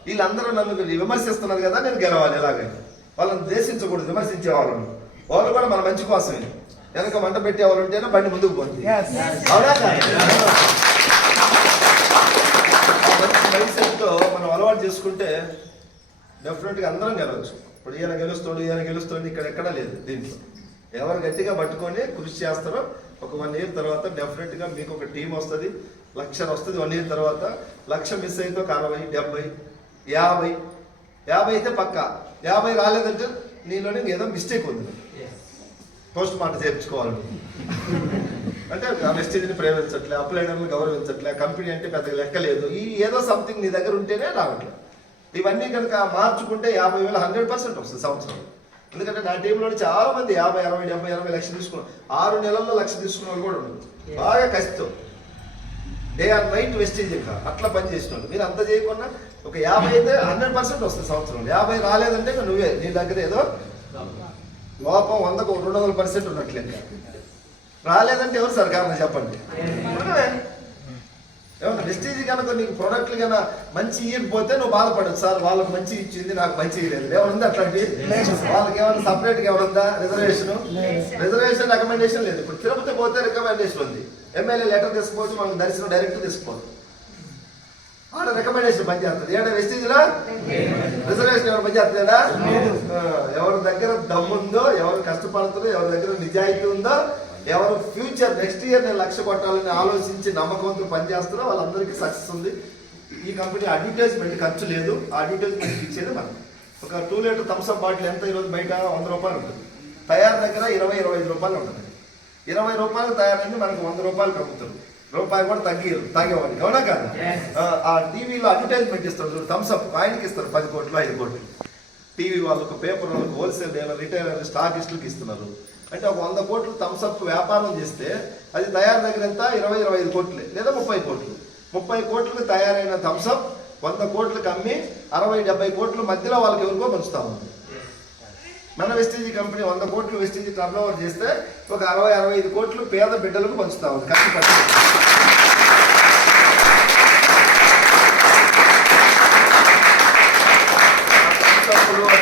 వీళ్ళందరూ నన్ను విమర్శిస్తున్నారు కదా, నేను గెలవాలి. ఎలాగైనా వాళ్ళని ద్వేషించకూడదు, విమర్శించే వాళ్ళని. వాళ్ళు కూడా మన మంచి కోసమే. వెనక మంట పెట్టే వాళ్ళు ఉంటేనే బండి ముందుకు పోతుంది, అవునా? మంచి మైండ్ సెట్తో మనం అలవాటు చేసుకుంటే డెఫినెట్గా అందరం గెలవచ్చు. ఇప్పుడు ఈయన గెలుస్తాడు ఇక్కడ ఎక్కడా లేదు. దీంట్లో ఎవరు గట్టిగా పట్టుకొని కృషి చేస్తారో ఒక 1 ఇయర్ తర్వాత డెఫినెట్గా మీకు ఒక టీం వస్తుంది. 1,00,000 వస్తుంది 1 ఇయర్ తర్వాత. 1,00,000 మిస్ అయితే ఒక 60, 70, 50 అయితే పక్కా. 50 రాలేదంటే నీలోనే ఏదో మిస్టేక్ ఉంది, పోస్ట్ మార్టం చేర్చుకోవాలి. అంటే ఆ వెస్టేజ్ని ప్రేమించట్లే, అప్లైనర్ని గౌరవించట్లే, కంపెనీ అంటే పెద్దగా లెక్కలేదు, ఈ ఏదో సంథింగ్ నీ దగ్గర ఉంటేనే రావట్లేదు. ఇవన్నీ కనుక మార్చుకుంటే 50,000 100% వస్తుంది సంవత్సరం. ఎందుకంటే నా టీంలో చాలా మంది 50, 60, 70, 80 లక్షలు తీసుకున్నారు. 6 నెలల్లో 1,00,000 తీసుకున్న వాళ్ళు కూడా ఉన్నారు. బాగా కష్టం, డే ఆర్ నైట్ వెస్టేజ్ ఇంకా అట్లా పని చేసిన వాళ్ళు. మీరు అంత చేయకుండా ఒక 50 అయితే 100% వస్తుంది సంవత్సరం. 50 రాలేదంటే నువ్వే నీ దగ్గర ఏదో లోపం 100కు 200% ఉన్నట్లేదు. రాలేదంటే ఎవరు సార్ కారణం చెప్పండి? ఏమన్నా వెస్టేజ్ కనుక నీకు ప్రొడక్ట్లు కన్నా మంచి ఇవ్వకపోతే నువ్వు బాధపడదు, సార్ వాళ్ళకి మంచి ఇచ్చింది నాకు మంచి ఇవ్వలేదు. ఏమైనా ఉంది అట్లాంటి? వాళ్ళకి ఏమైనా సపరేట్గా ఏమైనా ఉందా రిజర్వేషన్ రికమెండేషన్ లేదు. ఇప్పుడు తిరుపతి పోతే రికమెండేషన్ ఉంది, ఎమ్మెల్యే లెటర్ తీసుకోవచ్చు, మనకు దర్శనం డైరెక్ట్ తీసుకోవచ్చు. ఆడ రికమెండేషన్ పనిచేస్తుంది. ఏడా వెస్టేజ్లో రిజర్వేషన్ ఎవరు పనిచేస్తుందా? ఎవరి దగ్గర దమ్ముందో, ఎవరు కష్టపడుతుందో, ఎవరి దగ్గర నిజాయితీ ఉందో, ఎవరు ఫ్యూచర్ నెక్స్ట్ ఇయర్ నేను 1,00,000 కొట్టాలని ఆలోచించి నమ్మకంతో పనిచేస్తారో వాళ్ళందరికీ సక్సెస్ ఉంది. ఈ కంపెనీ అడ్వర్టైజ్మెంట్ ఖర్చు లేదు. ఆ అడ్వర్టైజ్మెంట్ ఇచ్చేది మనం. ఒక 2 లీటర్ థమ్స్అప్ బాటిల్ ఎంత ఈరోజు బయట 100 రూపాయలు ఉంటుంది, తయారు దగ్గర 20-25 రూపాయలు ఉంటుంది. 20 రూపాయలు తయారైంది మనకు 100 రూపాయలు అమ్ముతారు. రూపాయి కూడా తాగేవాడికి, అవునా కాదు? ఆ టీవీలో అడ్వర్టైజ్మెంట్ ఇస్తారు, థమ్స్అప్ ఆయనకి ఇస్తారు 10 కోట్లు 5 కోట్లు. టీవీ వాళ్ళకు, పేపర్ వాళ్ళకు, హోల్సేల్ డీలర్, రిటైలర్, స్టాకిస్టులకు ఇస్తున్నారు. అంటే ఒక 100 కోట్లు థమ్స్అప్ వ్యాపారం చేస్తే అది తయారు దగ్గర ఎంత 20-25 కోట్లే, లేదా 30 కోట్లు. 30 కోట్లకు తయారైన థమ్స్అప్ 100 కోట్లకు అమ్మి 60-70 కోట్ల మధ్యలో వాళ్ళకి ఎవరికో పంచుతా ఉంది. మన వెస్టేజ్ కంపెనీ 100 కోట్లు వెస్టేజ్ టర్న్ ఓవర్ చేస్తే ఒక 60-65 కోట్లు పేద బిడ్డలకు పంచుతా ఉంది కష్టపడి.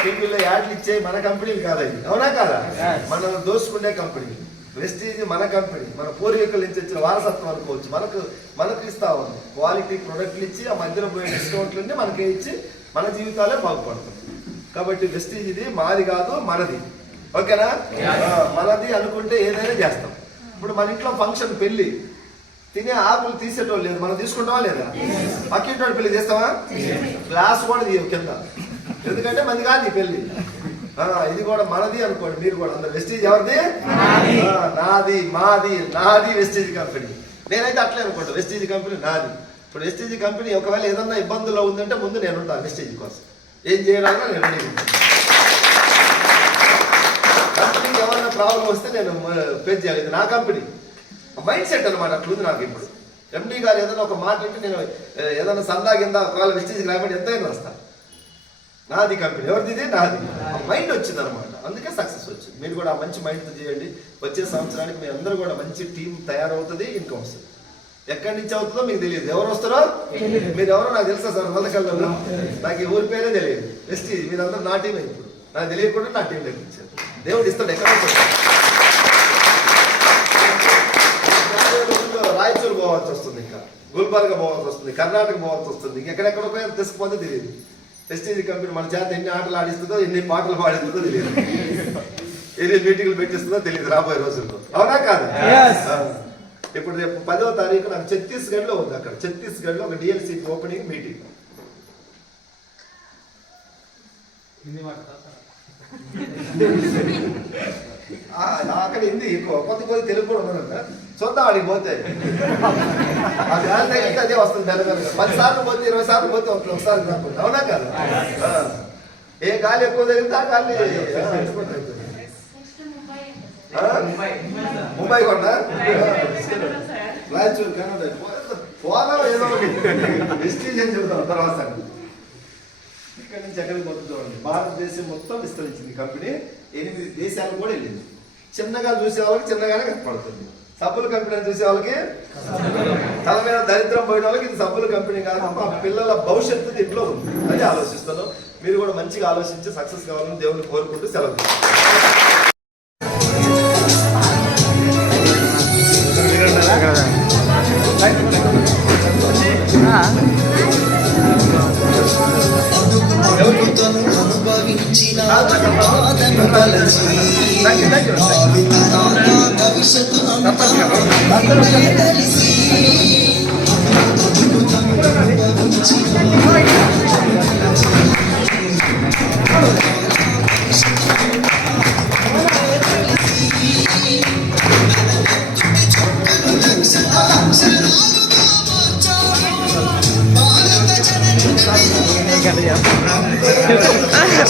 టీవీలో యాడ్లు ఇచ్చే మన కంపెనీలు కాదండి, అవునా కాదా? మనల్ని దోసుకునే కంపెనీ వెస్టేజ్. మన కంపెనీ మన పూర్వీకుల నుంచి వచ్చిన వారసత్వం అనుకోవచ్చు. మనకు ఇస్తా ఉంది క్వాలిటీ ప్రొడక్ట్లు ఇచ్చి, ఆ మధ్యలో పోయే డిస్కౌంట్లన్నీ మనకే ఇచ్చి మన జీవితాలే బాగుపడుతుంది. కాబట్టి వెస్టేజ్ ఇది మాది కాదు, మనది. ఓకేనా? మనది అనుకుంటే ఏదైనా చేస్తాం. ఇప్పుడు మన ఇంట్లో ఫంక్షన్, పెళ్లి, తినే ఆకులు తీసేటోళ్ళు లేదు, మనం తీసుకుంటామా లేదా? పక్కింటోడు పెళ్లి చేస్తావా? గ్లాస్ కూడా తీయవు కింద, ఎందుకంటే మనది కాదు ఈ పెళ్లి. ఇది కూడా మనది అనుకోండి. మీరు కూడా అందరు వెస్టేజ్ ఎవరిది? నాది, మాది, నాది వెస్టేజ్ కంపెనీ. నేనైతే అట్లే అనుకుంటా, వెస్టీజ్ కంపెనీ నాది. ఇప్పుడు వెస్టీజ్ కంపెనీ ఒకవేళ ఏదన్నా ఇబ్బందుల్లో ఉందంటే ముందు నేను ఉంటాను వెస్టీజ్ కోసం, ఏం చేయడానికి నేను రెడీ ఉంటాను. కంపెనీకి ఏమన్నా ప్రాబ్లం వస్తే నేను ఫేస్ చేయాలి, ఇది నా కంపెనీ. మైండ్ సెట్ అనమాట అట్లుంది నాకు. ఇప్పుడు ఎండీ గారు ఏదైనా ఒక మాట అంటే నేను ఏదైనా సందా కింద ఒకవేళ వెస్టీజ్కి రాబట్టి ఎంతైనా వస్తాను. నాది కంపెనీ, ఎవరిది ఇది? నాది. ఆ మైండ్ వచ్చింది అనమాట, అందుకే సక్సెస్ వచ్చింది. మీరు కూడా ఆ మంచి మైండ్తో చేయండి. వచ్చే సంవత్సరానికి మీ అందరూ కూడా మంచి టీం తయారవుతుంది, ఇన్కమ్ వస్తుంది. ఎక్కడి నుంచి అవుతుందో మీకు తెలియదు, ఎవరు వస్తారో మీరు ఎవరో నాకు తెలుసా సార్, మొదకల్లో నాకు ఈ ఊరి పేరే తెలియదు. వెస్టీజ్ మీరందరూ నా టీం. ఇప్పుడు నాకు తెలియకుండా నా టీం లెక్కించారు. దేవుడు ఇస్తాడు. ఎక్కడ రాయచూరు పోవాల్సి వస్తుంది, ఇంకా గుల్బర్గా పోవాల్సి వస్తుంది, కర్ణాటక పోవాల్సి వస్తుంది, ఇంకెక్కడెక్కడ పోయి తీసుకుపోతే తెలియదు. వెస్టీజ్ కంపెనీ మన చేత ఎన్ని ఆటలు ఆడిస్తుందో, ఎన్ని పాటలు పాడిస్తుందో తెలియదు, ఎన్ని మీటింగ్లు పెట్టిస్తుందో తెలియదు రాబోయే రోజుల్లో. అవునా కాదు? ఇప్పుడు రేపు 10వ తారీఖు నాకు ఛత్తీస్గఢ్లో ఉంది. అక్కడ ఛత్తీస్గఢ్లో ఒక డిఎల్సి ఓపెనింగ్ మీటింగ్. అక్కడ హిందీ ఎక్కువ, కొద్ది తెలుగు కూడా ఉన్నదంట. చూద్దాం అడిగి పోతే అదే వస్తుంది. 10 సార్లు పోతే 20 సార్లు పోతే ఒకసారి రాకుండా. అవునా కాదు? ఏ గాలి ఎక్కువ తగిలితే ఆ గాలి ముంబై కొండ రాయచూరు కెనడా పోదాం, ఏదో ఒకటి వెస్టీజ్ అని చెబుతాం. తర్వాత ఇక్కడ నుంచి ఎక్కడికి పోతుంది చూడండి. భారతదేశం మొత్తం విస్తరించింది కంపెనీ, 8 దేశాలు కూడా వెళ్ళింది. చిన్నగా చూసే వాళ్ళకి చిన్నగానే కనపడుతుంది, సబ్బుల కంపెనీ చూసే వాళ్ళకి తల మీద దరిద్రం పోయిన వాళ్ళకి ఇది సబ్బుల కంపెనీ కాదు, మా పిల్లల భవిష్యత్తు దీంట్లో ఉంది. అది ఆలోచిస్తాను. మీరు కూడా మంచిగా ఆలోచించి సక్సెస్ కావాలని దేవుని కోరుకుంటూ సెలవు.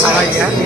Oh my God.